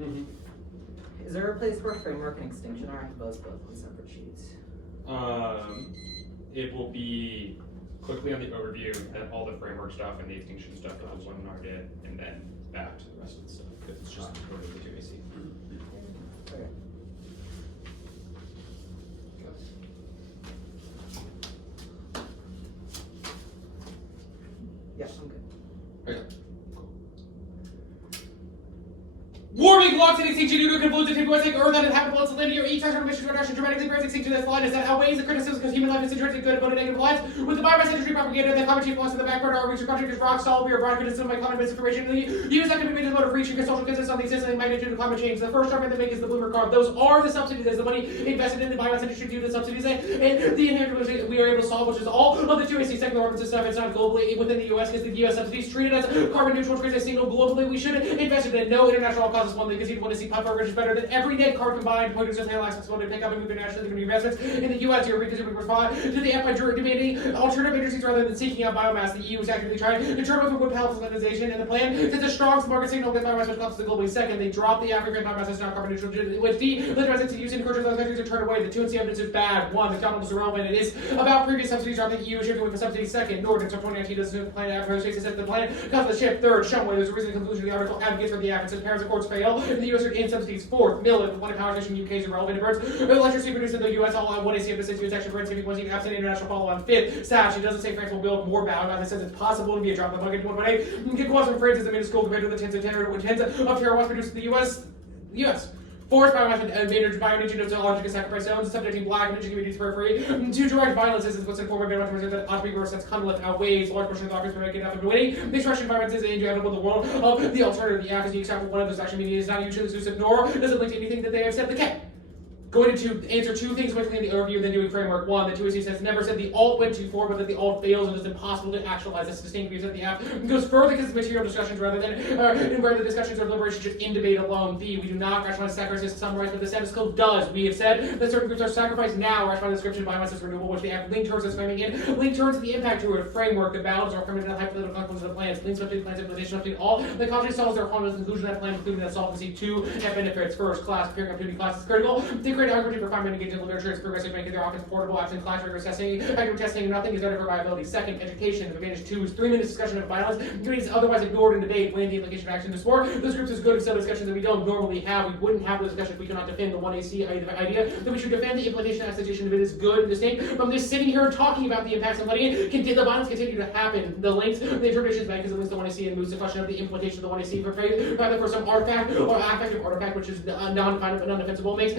Mm-hmm. Is there a place where framework and extinction are? I have both on separate sheets. It will be quickly on the overview, and all the framework stuff and the extinction stuff that the webinar did, and then back to the rest of the stuff, because it's just part of the 2AC. Okay. Yeah, I'm good. Okay. Warming blocks and extinction due to confluence of temporary Earth that inhabitable linear each type of emissions reduction dramatically brings extinction to this line is that outweighs the criticism because human life is intrinsic good but a negative lines. With the biomass industry propaganda, the climate change plus in the back burner, our research project is rock solid. We are broad criticism by climate misinformation. The use that can be made as a mode of reaching a social consensus on the existing magnitude of climate change. The first argument they make is the bloomer card. Those are the subsidies, as the money invested in the biomass industry due to the subsidies and the inherent we are able to solve, which is all of the 2AC secular orbits and stuff. It's not globally within the US because the US subsidies treated as carbon neutral because they signal globally. We should invest in no international causes one because you'd want to see puff which is better than every NEG card combined. Pointers and tail access to pick up and move internationally through investments. In the US, you're reconsidering respond to the by demanding alternative industries rather than seeking out biomass. The EU is actively trying to determine over wood pellet solidification, and the plan is a strong market signal that biomass which comes to globally. Second, they drop the African biomass as not carbon neutral, which de-legitimizes use and encourages other countries to turn away. The 2&C evidence is bad. One, the counter is irrelevant. It is about previous subsidies dropping the EU shifting with the subsidies. Second, Nordic until 2019 doesn't plan African states said the plan comes to the shift. Third, Shumway, there's a reason conclusion of the article advocates for the act. It says Paris Accords fail, and the US are in subsidies. Fourth, Millet, the one power station UK is irrelevant. Birds, electricity produced in the US, all on 1AC of the state action for instance, was absent international follow on. Fifth, Sash, it doesn't say France will build more biomass. It says it's possible to be a drop in the bucket. 1.8 gigawatts from France is a minuscule compared to the tens of terawatts produced in the US. Forced biomass and major bioenergy technological sacrifice zones, subjecting black and indigenous communities for free to direct violence is what's informed by environmental that ought to be reversed. That's conflict outweighs a large portion of the offers for making enough of winning. The destruction of environments is inevitable in the world of the alternative. The act is the example one of those action media is not usually exclusive, nor does it link to anything that they have said. The K. Going to answer two things quickly in the overview, then doing framework. One, the 2AC says never said the alt went too far, but that the alt fails and it's impossible to actualize. That's distinct views of the app. It goes further because it's material discussions rather than where the discussions are liberation just in debate alone. B, we do not rationalize sacrifice to summarize, but the status quo does. We have said that certain groups are sacrificed now, rationalize description of biomass is renewable, which the app link terms is framing in. Link terms to the impact to it, framework, the balance or permanent hypothetical consequences of the plans. Links up to the plans implementation up to all. The contract solves their harmless conclusion of that plan, including that solvency. Two, net benefits. First, class, peer opportunity class is critical. The great argument for farming engagement literature is progressive, making their office portable, absent class rigorous testing, accurate testing, and nothing is better for viability. Second, education. Advantage 2 is 3 minutes discussion of violence. Communities otherwise ignored in debate, blame the implication of action to sport. Those groups is good for some discussions that we don't normally have. We wouldn't have those discussions if we cannot defend the 1AC idea that we should defend the implementation and execution of it is good and distinct from this sitting here talking about the impacts of money. Can the violence continue to happen? The links, the interpretations back because it links the 1AC and moves the question of the implementation of the 1AC for either for some artifact or affective artifact, which is non-defined but non-defensible, makes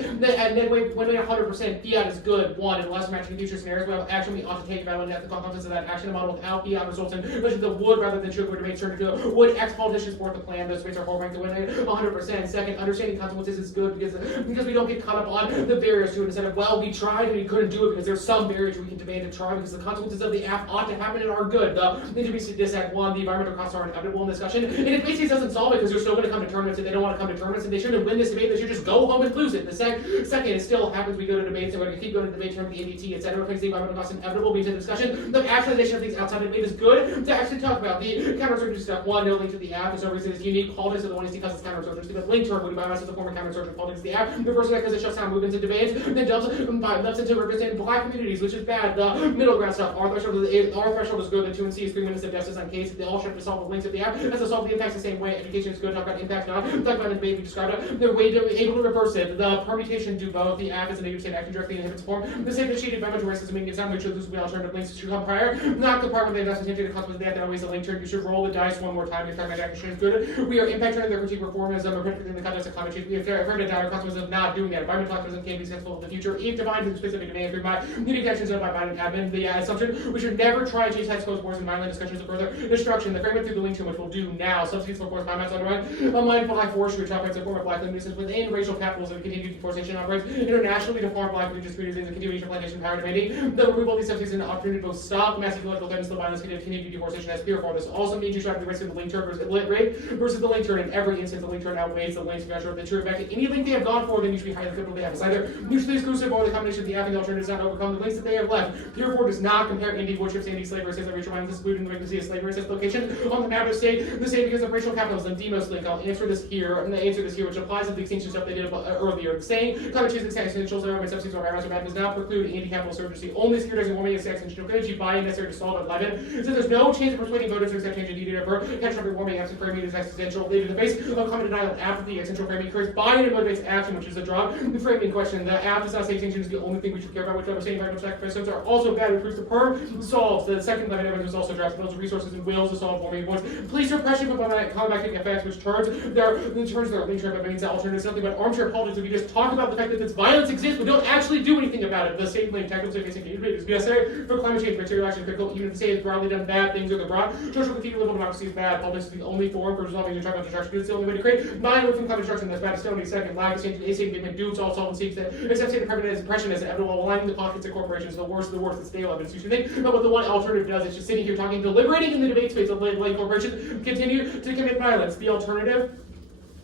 and then when 100% fiat is good. One, unless matching future scenarios, we have action we ought to take about the consequences of that action. A model without fiat results in questions of would rather than should, where debates turn to would X politicians support the plan. Those debates are horrifying to win 100%. Second, understanding consequences is good because we don't get caught up on the barriers to it instead of well we tried and we couldn't do it because there's some barriers we can demand and try because the consequences of the app ought to happen and are good. The NEG disact one, the environmental costs are inevitable in discussion, and it basically doesn't solve it because they're still going to come to tournaments and they don't want to come to tournaments and they shouldn't win this debate. They should just go home and lose it. The second, it still happens. We go to debates and we're going to keep going to debates from the NDT, etc. Because the environmental costs inevitable means the discussion. The actualization of things outside of debate is good to actually talk about. The counterinsurgency stuff. One, no link to the app. There's no reason it's unique politics of the 1AC because it's counterinsurgency. But link term would be biomass as a form of counterinsurgency politics. The app reverses that because it shuts down movements and debates. Then dumps into representing black communities, which is bad. The middle ground stuff. Our threshold is good. The 2&C is 3 minutes of justice on case. They all should have to solve the links of the app. Has to solve the impacts the same way. Education is good. Talk about impact not. Talk about the debate we described it. They're able to reverse it. The permutation do both. The app is a negative state action directly inhibits form. The same cheated by much racism, meaning it's not mutually exclusive alternative links to come prior. Not the part where they investment into the consequences they have always a link turn. You should roll the dice one more time. Your time action is good. We are impact turning their critique reformism or particularly in the context of climate change. We have heard about our consequences of not doing that. Environmental activism can be successful in the future if defined in specific demand driven by unique actions done by Biden admin. The assumption we should never try and change head scores wars and violent discussions of further destruction. The framework through the link to which we'll do now. Subsidies for forced biomass underwrite. Unlike black forestry, top rights and former black nuisance within racial capitalism, continued deforestation outright. economics, internationally deformed black religious communities, and continuation of plantation power demanding the removal of these subsidies and an opportunity to both stop massive ecological threats and the violence continue deforestation as pure form. This also means you should have the risk of the link turn versus the link turn. In every instance, the link turn outweighs the link's measure of the turn back to any link they have gone for, then you should be highly critical they have. It's either mutually exclusive or the combination of the F and the alternative does not overcome the links that they have left. Pure form does not compare Indian worships to anti-slavery, says that racial violence is excluded in the vacancy of slavery, says location on the map of the state, the same because of racial capitalism. Demos link. I'll answer this here, which applies to the extinction stuff they did earlier. The saying, climate change is essential, so urban subsidies or environmental bad does not preclude anti-capitalist urgency. Only securitizing warming is essential good. You buy in necessary to solve it, live it. So there's no chance of persuading voters to accept change indeed ever. Catastrophic warming, absent framing is existential. Later in the face of common denial and apathy, essential framing occurs. Buying and motivates action, which is the draw. The framing question. The app does not say extinction is the only thing we should care about, which other saying environmental sacrifices are also bad. It proves the perm solves. The second limit evidence was also drafts builds resources and wills to solve warming points. Police repression for climactic effects, which turns their link turn by means alternatives nothing but armchair politics. If we just talk about the fact that this violence exists, we don't actually do anything about it. The state blame technical facing is necessary for climate change. Material action critical, even if the state has broadly done bad things or the broad social continued liberal democracy is bad. Politics is the only form for resolving the tribal destruction. It's the only way to create mind away from climate destruction. That's bad. Stony second lack of state big dupes all solve and seeks that accept state oppression as inevitable, aligning the pockets of corporations. The worst of the worst, the stale evidence. You should think about what the one alternative does. It's just sitting here talking, deliberating in the debate space of letting corporations continue to commit violence. The alternative.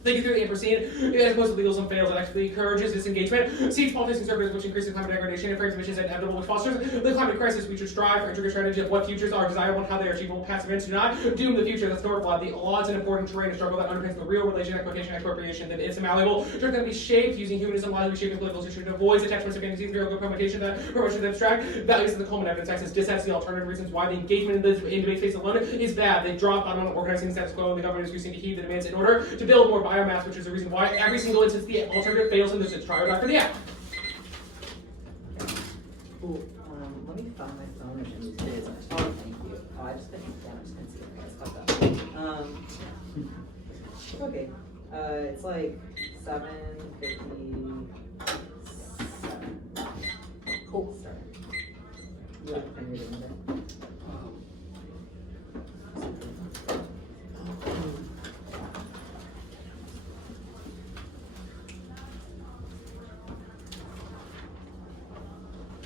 Thinking through the unforeseen, as opposed to legalism fails and actually encourages disengagement, seeks politics conservatives which increases climate degradation and frames emissions as inevitable, which fosters the climate crisis. We should strive for intricate strategy of what futures are desirable and how they are achievable. Past events do not doom the future. That's nor flawed. The law is an important terrain of struggle that underpins the real relation, exploitation, and expropriation. That it's malleable, sure can be shaped using humanism, logically shaping political institution, avoids attachments of fantasies, real promotion, that promotion of abstract values of the culminant evidence access, dissets the alternative reasons why the engagement in debate space alone is bad. They drop on organizing the status quo, and the government is refusing to heed the demands in order to build more biomass, which is the reason why every single instance the alternative fails in this trial after the act. Ooh, let me find my phone and use it. Oh, thank you. Oh, I just didn't see it. Guys, fuck that. Okay. It's like 7:57. Cool. Start. You have a pen you're doing it.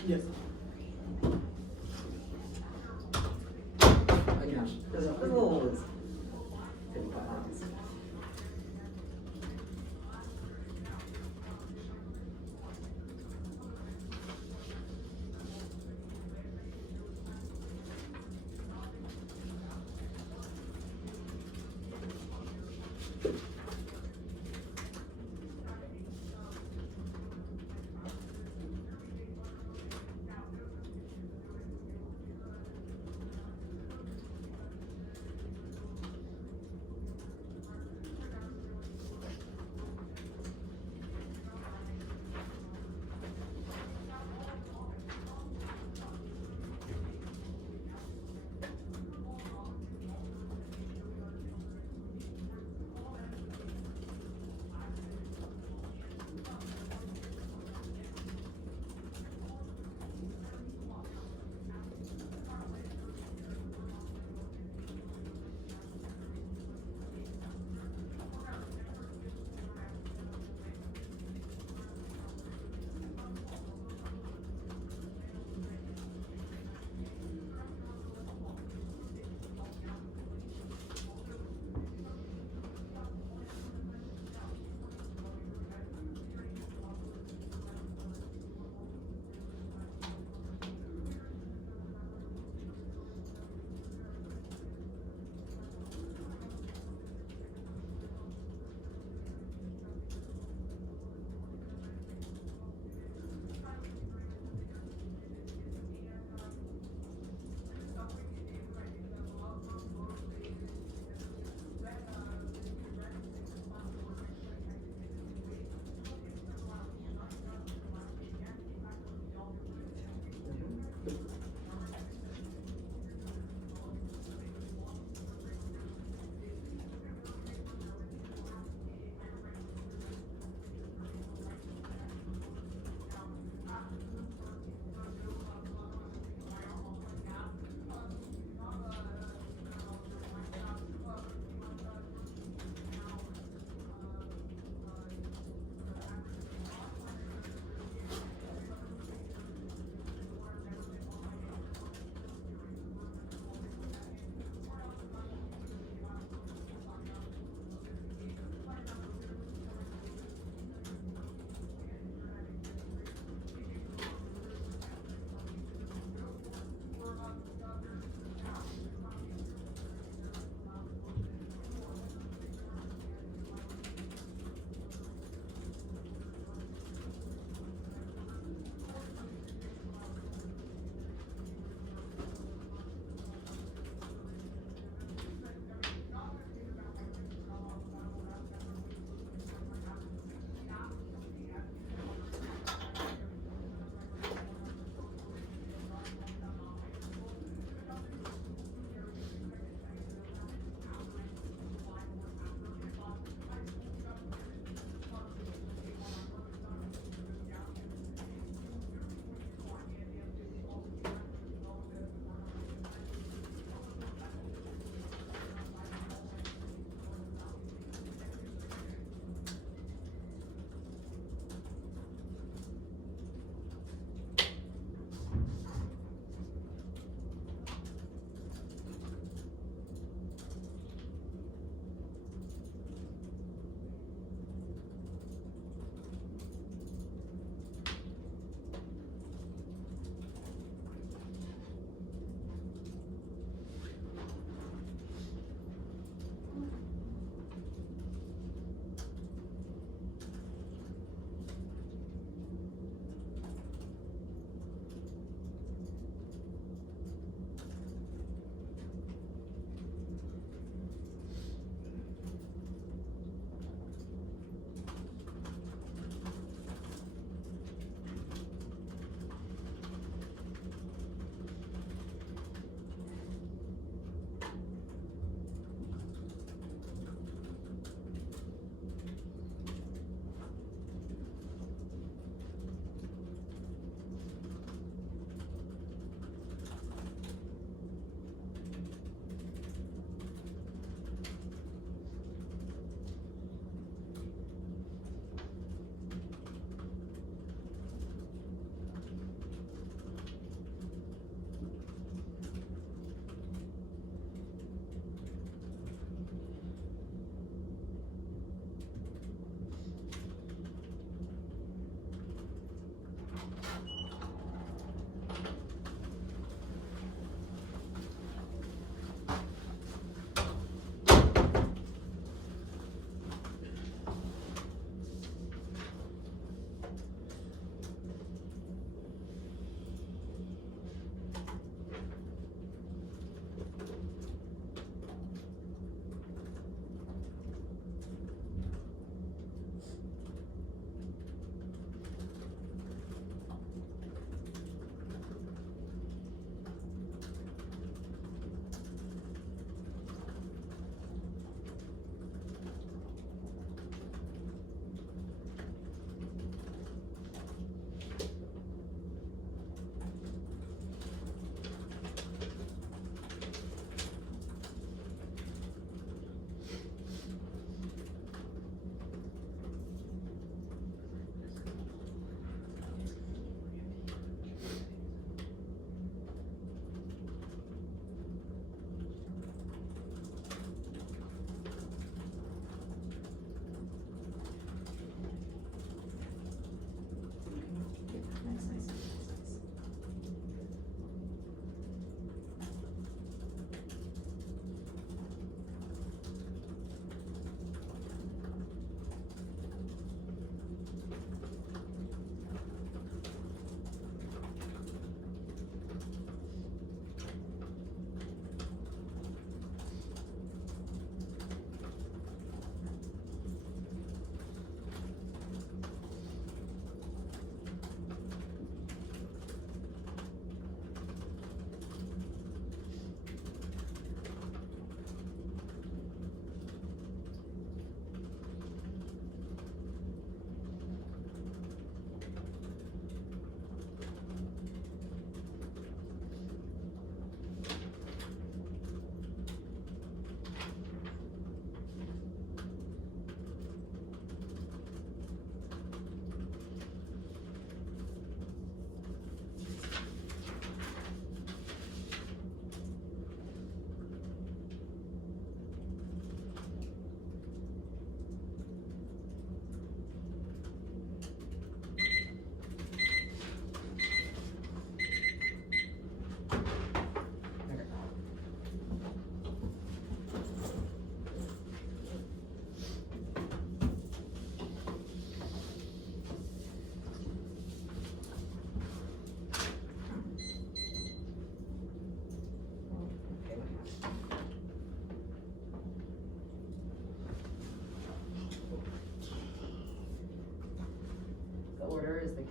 Yes. There's a little 55 minutes.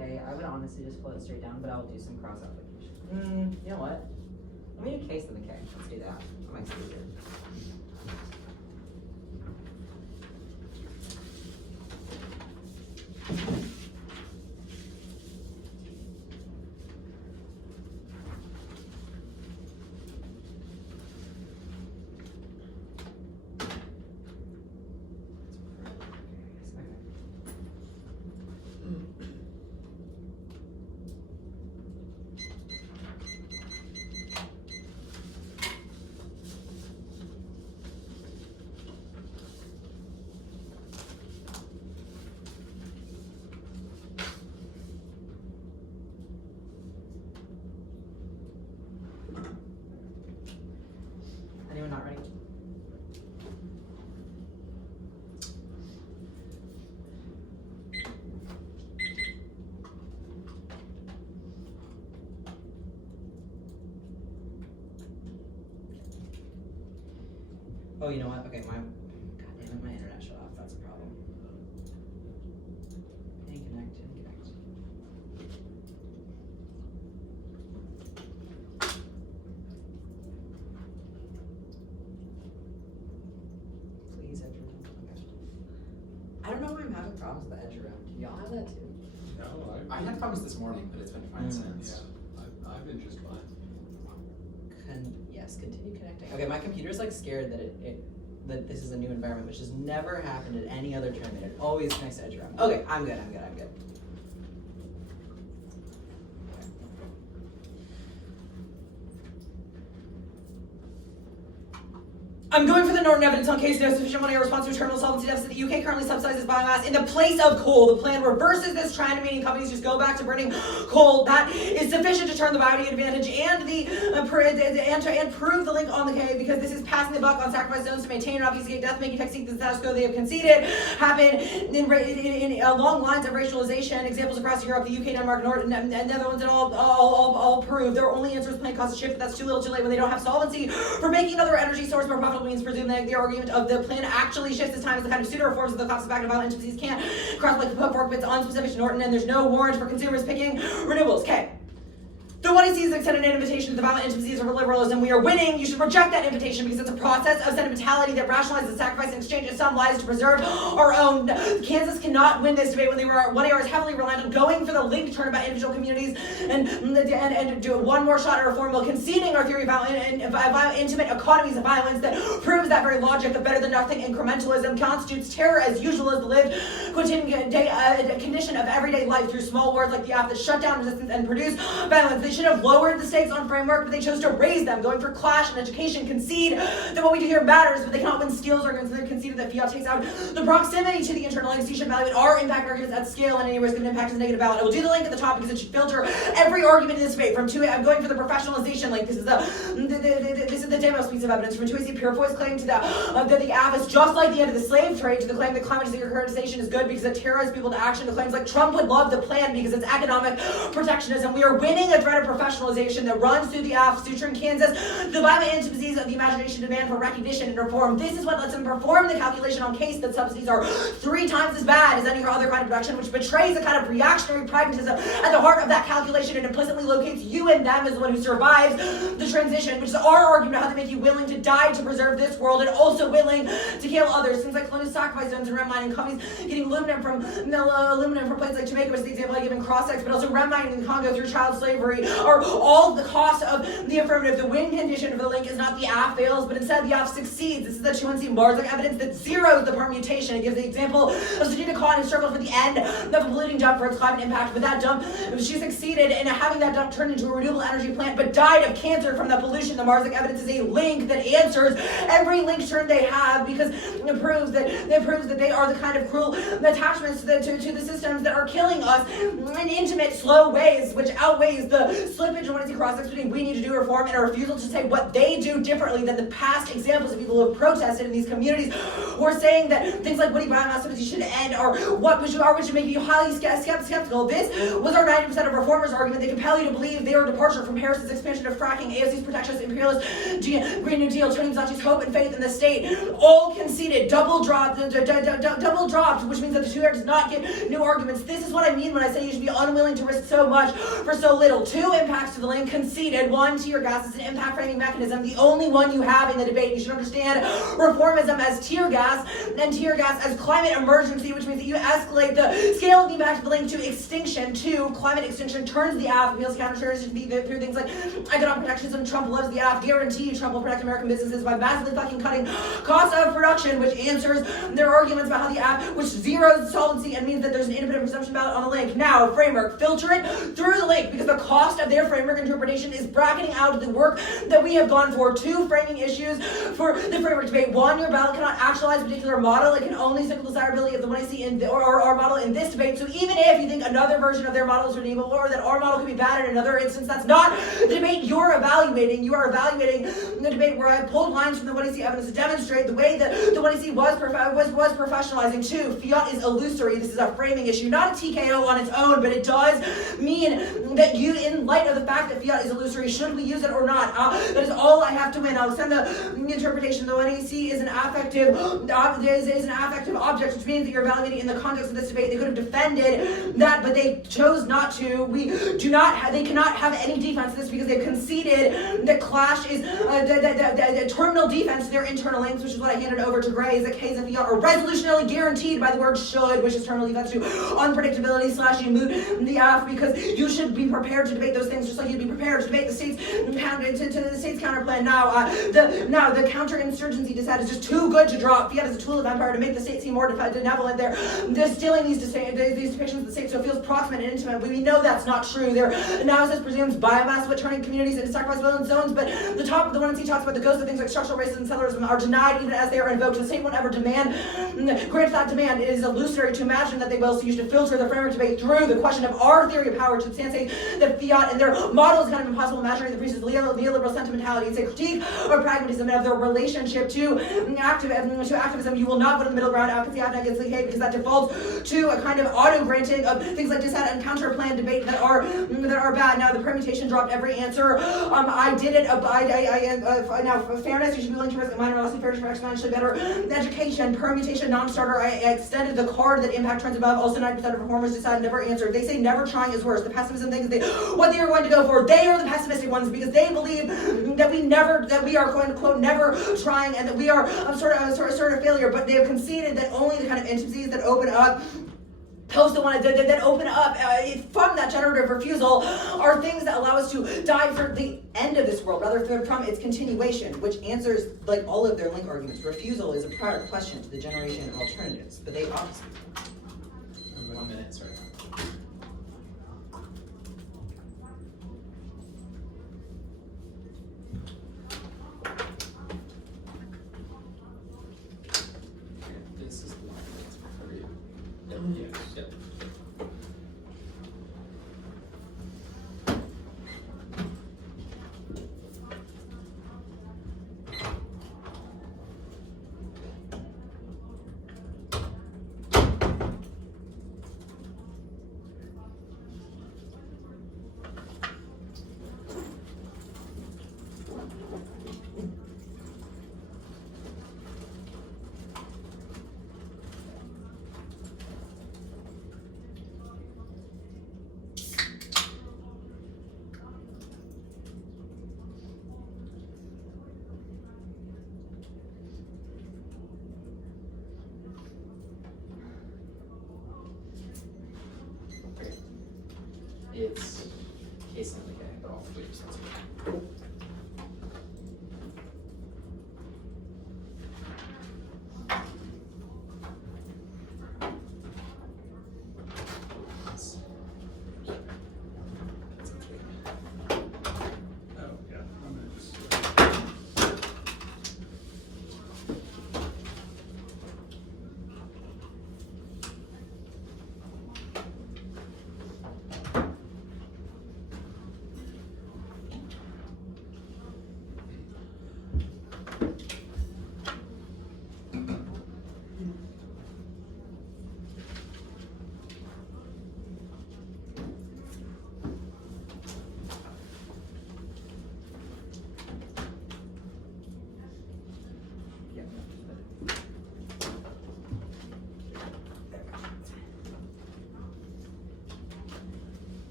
K, I would honestly just float it straight down, but I'll do some cross application. You know what? Let me do case in the K. Let's do that. That might be easier. Anyone not ready? Oh, you know what? Okay, God damn it, my internet shut off. That's a problem. Didn't connect. Please edge around. Okay. I don't know why I'm having problems with the edge around. Do y'all have that too? No, I had problems this morning, but it's been fine since. I've been just fine. Yes, continue connecting. Okay, my computer's like scared that this is a new environment, which has never happened at any other tournament. It always connects to edge around. Okay, I'm good. I'm going for the Norton evidence on case no sufficient money or response to a terminal solvency deficit. The UK currently subsidizes biomass in the place of coal. The plan reverses this trend, meaning companies just go back to burning coal. That is sufficient to turn the biody advantage and and prove the link on the K, because this is passing the buck on sacrifice zones to maintain or obfuscate death-making techniques. The status quo they have conceded happen in long lines of racialization. Examples across Europe, the UK, Denmark, Norton, and Netherlands, and all prove their only answer is plant cost shift. But that's too little, too late when they don't have solvency for making another energy source more profitable. Means presume that the argument of the plan actually shifts as time as the kind of pseudo reforms of the class of active violent intimacies can't cross like the fork bits on specific to Norton, and there's no warrant for consumers picking renewables. Okay. The one he sees extended an invitation to the violent intimacies of liberalism. We are winning. You should reject that invitation because it's a process of sentimentality that rationalizes sacrifice in exchange of some lies to preserve our own. Kansas cannot win this debate when one AR is heavily reliant on going for the linked turnabout individual communities and do one more shot at reform while conceding our theory of intimate economies of violence that proves that very logic of better than nothing incrementalism constitutes terror as usual as the lived condition of everyday life through small wars like the AFF that shut down resistance and produce violence. They should have lowered the stakes on framework, but they chose to raise them, going for clash and education, concede that what we do here matters, but they cannot win skills or conceded that fiat takes out the proximity to the internal legacy should evaluate our impact arguments at scale and any risk of an impact is a negative ballot. I will do the link at the top because it should filter every argument in this debate. I'm going for the professionalization link. This is the demo piece of evidence from 2AC Purefoy's claim to that the AFF is just like the end of the slave trade, to the claim that climate securitization is good because it terrorizes people to action, to claims like Trump would love the plan because it's economic protectionism. We are winning a threat of professionalization that runs through the AFF, suturing Kansas, the violent intimacies of the imagination demand for recognition and reform. This is what lets them perform the calculation on case that subsidies are 3 times as bad as any other kind of production, which betrays a kind of reactionary pragmatism at the heart of that calculation and implicitly locates you and them as the one who survives the transition, which is our argument of how they make you willing to die to preserve this world and also willing to kill others. Things like colonial sacrifice zones and rem mining, companies getting aluminum from places like Jamaica, which is the example I give in cross-sex, but also rem mining in the Congo through child slavery, are all the cost of the affirmative. The win condition for the link is not the AFF fails, but instead the AFF succeeds. This is the truancy Marzik evidence that zeroes the permutation. It gives the example of Sajida Khan who struggled for the end of a polluting dump for its climate impact, but that dump, she succeeded in having that dump turned into a renewable energy plant, but died of cancer from the pollution. The Marzik evidence is a link that answers every link turn they have because it proves that they are the kind of cruel attachments to the systems that are killing us in intimate, slow ways, which outweighs the slippage and what is the cross between we need to do reform and a refusal to say what they do differently than the past examples of people who have protested in these communities, who are saying that things like woody biomass subsidies should end, or which should make you highly skeptical. This was our 90% of reformers argument. They compel you to believe their departure from Harris's expansion of fracking, AOC's protectionist imperialist Green New Deal, Tony Mazzacci's hope and faith in the state, all conceded, double dropped, which means that the two does not get new arguments. This is what I mean when I say you should be unwilling to risk so much for so little. Two impacts to the link conceded. One, tear gas is an impact framing mechanism, the only one you have in the debate. You should understand reformism as tear gas, and tear gas as climate emergency, which means that you escalate the scale of the impact of the link to extinction. Two, climate extinction turns the AFF, appeals counterterrorism through things like economic protectionism. Trump loves the AFF. Guarantee Trump will protect American businesses by massively fucking cutting costs of production, which answers their arguments about how the AFF, which zeroes solvency and means that there's an independent presumption ballot on the link. Now, framework, filter it through the link, because the cost of their framework interpretation is bracketing out the work that we have gone for. Two framing issues for the framework debate. One, your ballot cannot actualize a particular model. It can only signal the desirability of the one I see in or our model in this debate. So even if you think another version of their model is redeemable, or that our model could be bad in another instance, that's not the debate you're evaluating. You are evaluating the debate where I pulled lines from the what I see evidence to demonstrate the way that the what I see was professionalizing. Two, fiat is illusory. This is a framing issue, not a TKO on its own, but it does mean that you, in light of the fact that fiat is illusory, should we use it or not? That is all I have to win. I'll send the interpretation. The what I see is an affective object, which means that you're evaluating in the context of this debate. They could have defended that, but they chose not to. They cannot have any defense of this because they've conceded that clash is the terminal defense to their internal links, which is what I handed over to Gray, is that K's and fiat are resolutionally guaranteed by the word should, which is terminal defense to unpredictability / you move the AF, because you should be prepared to debate those things just like you'd be prepared to debate the state's counter plan. Now, the counterinsurgency dissent is just too good to drop. Fiat is a tool of empire to make the state seem more benevolent. They're stealing these depictions of the state so it feels proximate and intimate. We know that's not true. Their analysis presumes biomass would turning communities into sacrifice violent zones, but the top of the one he talks about the ghosts of things like structural racism and settlerism are denied even as they are invoked. The state won't ever grant that demand. It is illusory to imagine that they will, so you should filter the framework debate through the question of our theory of power to substantiate that fiat and their model is kind of impossible imagining the priest's neoliberal sentimentality. It's a critique of pragmatism and of their relationship to activism. You will not go to the middle ground out against the AFF because that defaults to a kind of auto-granting of things like dissent and counter-plan debate that are bad. Now, the permutation dropped every answer. I did it. Now, for fairness, you should be willing to risk minor loss and fairness for exponentially better education. Permutation, non-starter. I extended the card that impact trends above. Also, 90% of reformers decided never answered. They say never trying is worse. The pessimism thinks what they are going to go for. They are the pessimistic ones because they believe that we are going to quote never trying, and that we are sort of failure. But they have conceded that only the kind of intimacies that open up that open up from that generative refusal are things that allow us to die for the end of this world rather than from its continuation, which answers like all of their link arguments. Refusal is a prior question to the generation of alternatives, but they obviously. 1 minute, sorry. This is the one that's for you. Yes. Yep.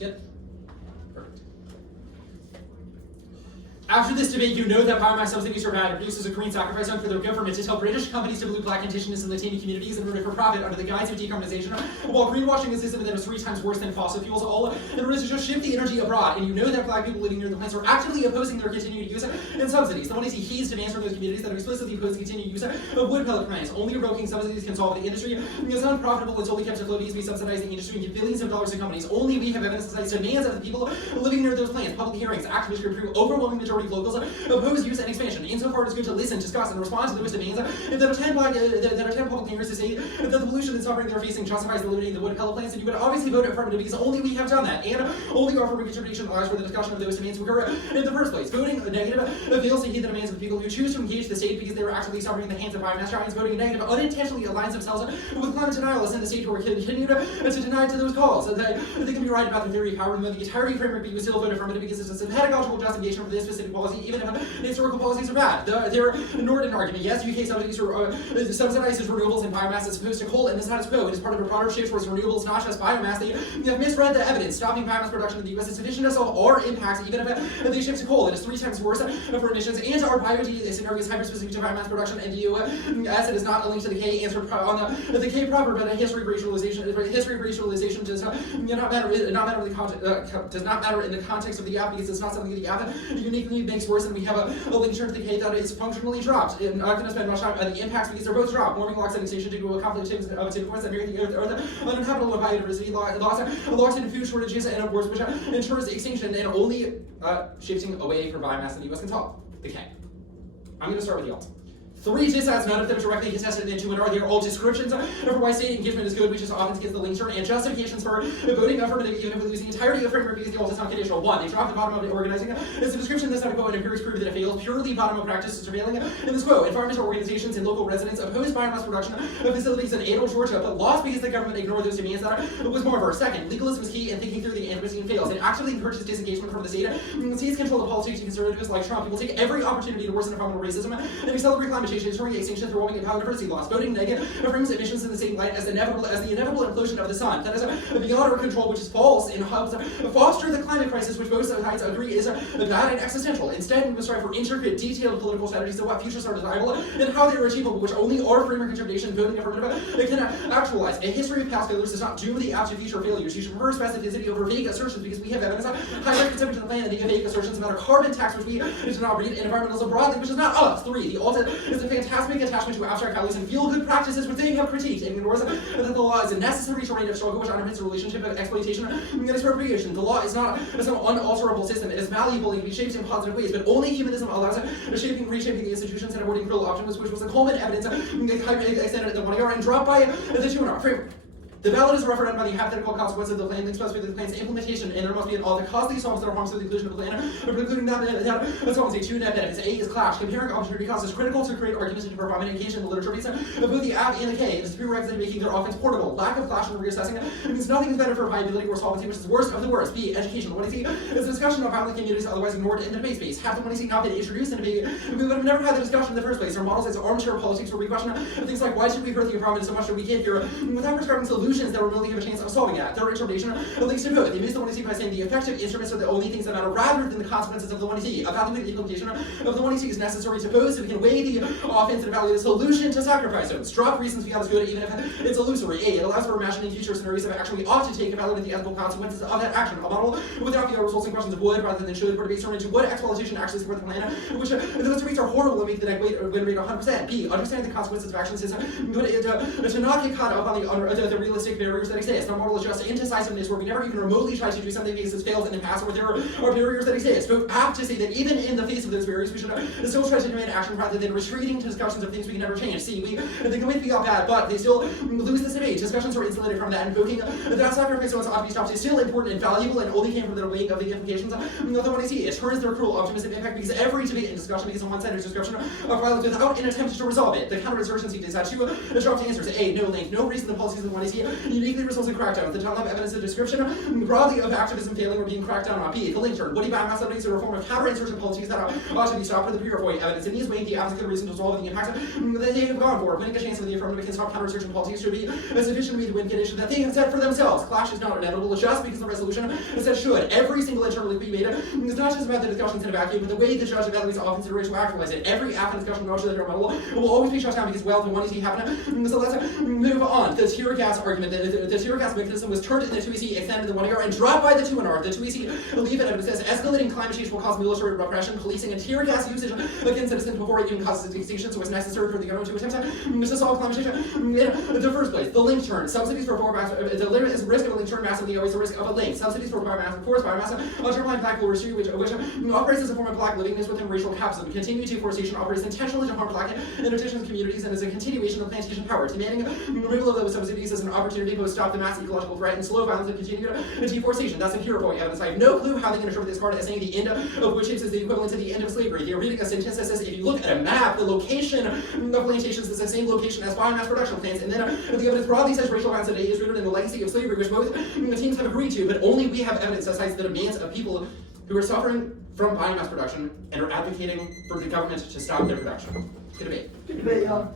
Good. Perfect. After this debate, you know that biomass subsidies are bad. It produces a green sacrifice zone for their government to tell British companies to blue black indigenous and Latino communities in order for profit under the guise of decarbonization, while greenwashing a system that is 3 times worse than fossil fuels, all in order to just ship the energy abroad. And you know that black people living near the plants are actively opposing their continued use and subsidies. The 1AC heeds demands from those communities that are explicitly opposed to continued use of wood pellet plants. Only revoking subsidies can solve the industry. It's unprofitable and solely kept afloat needs to be subsidizing the industry and give billions of dollars to companies. Only we have evidence that demands of the people living near those plants. Public hearings, activists can prove overwhelming majority of locals oppose use and expansion. Insofar, it is good to listen, discuss, and respond to those demands that attend public hearings to say that the pollution and suffering they're facing justifies eliminating the wood pellet plants, and you would obviously vote affirmative because only we have done that, and only our affirmative interpretation allows for the discussion of those demands to occur in the first place. Voting negative fails to heed the demands of the people who choose to engage the state because they are actively suffering in the hands of biomass giants. Voting negative unintentionally aligns themselves with climate denialists in the state who are continued to deny to those calls. So they can be right about the theory of power, and the entirety framework, but you still vote affirmative because it's a pedagogical justification for this specific policy, even if historical policies are bad. Their Norton argument, yes, UK subsidies subsidizes renewables and biomass as opposed to coal and the status quo. It is part of a broader shift towards renewables, not just biomass. They have misread the evidence. Stopping biomass production in the US is sufficient to solve our impacts, even if they shift to coal. It is 3 times worse for emissions, and our biodiesel scenario is hyper-specific to biomass production, and the US it is not a link to the K answer on the K proper, but a history of racialization. History of racialization does not matter in the context of the app because it's not something that the app uniquely makes worse, and we have a link to the K that is functionally dropped. I'm not going to spend much time on the impacts because they're both dropped. Warming locks station due to a conflict of force that near the earth, uninhabitable biodiversity, locks in food shortages, and of course, which ensures extinction, and only shifting away from biomass in the US can solve. The K. I'm going to start with the alt. 3 disads, none of them directly contested into and are they're all descriptions for why state engagement is good, which is often gets the link turn, and justifications for voting affirmative even if we lose the entirety of framework because the alt is not conditional. 1, they drop the bottom of it organizing. It's a description that's not a quote, and empirics prove that it fails. Purely bottom-up practice is prevailing in this quote. Environmental organizations and local residents oppose biomass production of facilities in Adel, Georgia, but lost because the government ignored those demands that was more of her. 2nd, legalism is key, and thinking through the ambiguity fails. It actually encourages disengagement from the state. Sees control of politics to conservatives like Trump. People take every opportunity to worsen environmental racism and accelerate climate change, destroying extinction through warming and biodiversity loss. Voting negative frames emissions in the same light as the inevitable implosion of the sun. That is beyond our control, which is false, and helps foster the climate crisis, which both sides agree is bad and existential. Instead, we must strive for intricate, detailed political strategies of what futures are desirable and how they are achievable, which only our framework interpretation, voting affirmative, can actualize. A history of past failures does not doom the apt to future failures. You should prefer specificity over vague assertions because we have evidence high contribution to the plan and the vague assertions about a carbon tax, which we do not read, and environmentalism broadly, which is not us. 3, the alt is a fantastic attachment to abstract values and feel-good practices which they have critiqued, and ignores that the law is a necessary terrain of struggle which underpins the relationship of exploitation and expropriation. The law is not some unalterable system. It is malleable and can be shaped in positive ways, but only humanism allows it reshaping the institutions and avoiding cruel options, which was the culminant evidence extended at the 1 year and dropped by the 2 hour framework. The ballot is referendum by the hypothetical consequences of the plan, links specifically to the plan's implementation, and there must be an all the costly solves that are harms to the inclusion of the plan, including that solvency. 2 net benefits. A is clash. Comparing opportunity costs is critical to create arguments and to provide indication in the literature based on both the app and the K. It is prerequisite to making their offense portable. Lack of clash and reassessing means nothing is better for viability or solvency, which is the worst of the worst. B, education. What is the discussion of violent communities otherwise ignored in the debate space? Have the money not been introduced in a debate, we would have never had the discussion in the first place. Our models as armchair politics where we question things like why should we hurt the environment so much that we can't hear without prescribing solutions that remotely have a chance of solving that. Their interpretation links to both. They miss the 1EC by saying the effective instruments are the only things that matter rather than the consequences of the 1EC. Evaluating the implication of the 1EC is necessary to pose so we can weigh the offense and evaluate the solution to sacrifice zones. Drop reasons beyond as good even if it's illusory. A, it allows for imagining future scenarios that actually ought to take, evaluate the ethical consequences of that action. A model without the results in questions of would rather than should, where debates turn into would exploitation actually support the plan, which those debates are horrible and make the win rate 100%. B, understanding the consequences of actions is to not get caught up on the realistic barriers that exist. Our model is just indecisiveness where we never even remotely try to do something because it's failed in the past, where there are barriers that exist. But apt to say that even in the face of those barriers, we should still try to demand action rather than retreating to discussions of things we can never change. See, they can wait to be all bad, but they still lose this debate. Discussions are insulated from that, invoking that sacrifice zones ought to be stopped is still important and valuable and only came from the weight of the implications of the 1EC. It turns their cruel optimistic impact because every debate and discussion begins on one-sided description of violence without an attempt to resolve it. The counterinsurgency does that too. The sharp answers. A, no link, no reason the policies of the 1EC uniquely results in crackdowns. The timeline of evidence and description broadly of activism failing or being cracked down on. B. The link turn. Woody biomass subsidies are a form of counterinsurgent policies that ought to be stopped for the pure evidence. In these ways, the absence of reason to resolve the impacts that they have gone for. Winning a chance of the affirmative can stop counterinsurgent policies should be sufficient to be the win condition that they have set for themselves. Clash is not inevitable just because the resolution said should. Every single internal leap we made is not just about the discussions in a vacuum, but the way the judge evaluates all consideration to actualize it. Every AFF discussion motion that are will always be shut down because, well, the one easy happened. So let's move on. The tear gas argument, the tear gas mechanism was turned in the 2EC, extended the 1ER, and dropped by the 2NR. The 2EC leave it evidence says escalating climate change will cause military repression, policing, and tear gas usage against citizens before it even causes extinction, so it's necessary for the government to attempt to solve climate change in the first place. The link turn. Subsidies for the limit is risk of a link turn massively always the risk of a link. Subsidies for forest biomass, underlying black forestry, which operates as a form of black livingness within racial capitalism. Continuing deforestation operates intentionally to harm black and indigenous communities and is a continuation of plantation power. Demanding removal of those subsidies is an opportunity to stop the mass ecological threat and slow violence and continued deforestation. That's empirical evidence. I have no clue how they can interpret this card as saying the end of which is the equivalent to the end of slavery. They are reading a sentence that says if you look at a map, the location of plantations is the same location as biomass production plants, and then the evidence broadly says racial violence today is rooted in the legacy of slavery, which both teams have agreed to, but only we have evidence that cites the demands of people who are suffering from biomass production and are advocating for the government to stop their production. Good debate. Good debate, y'all.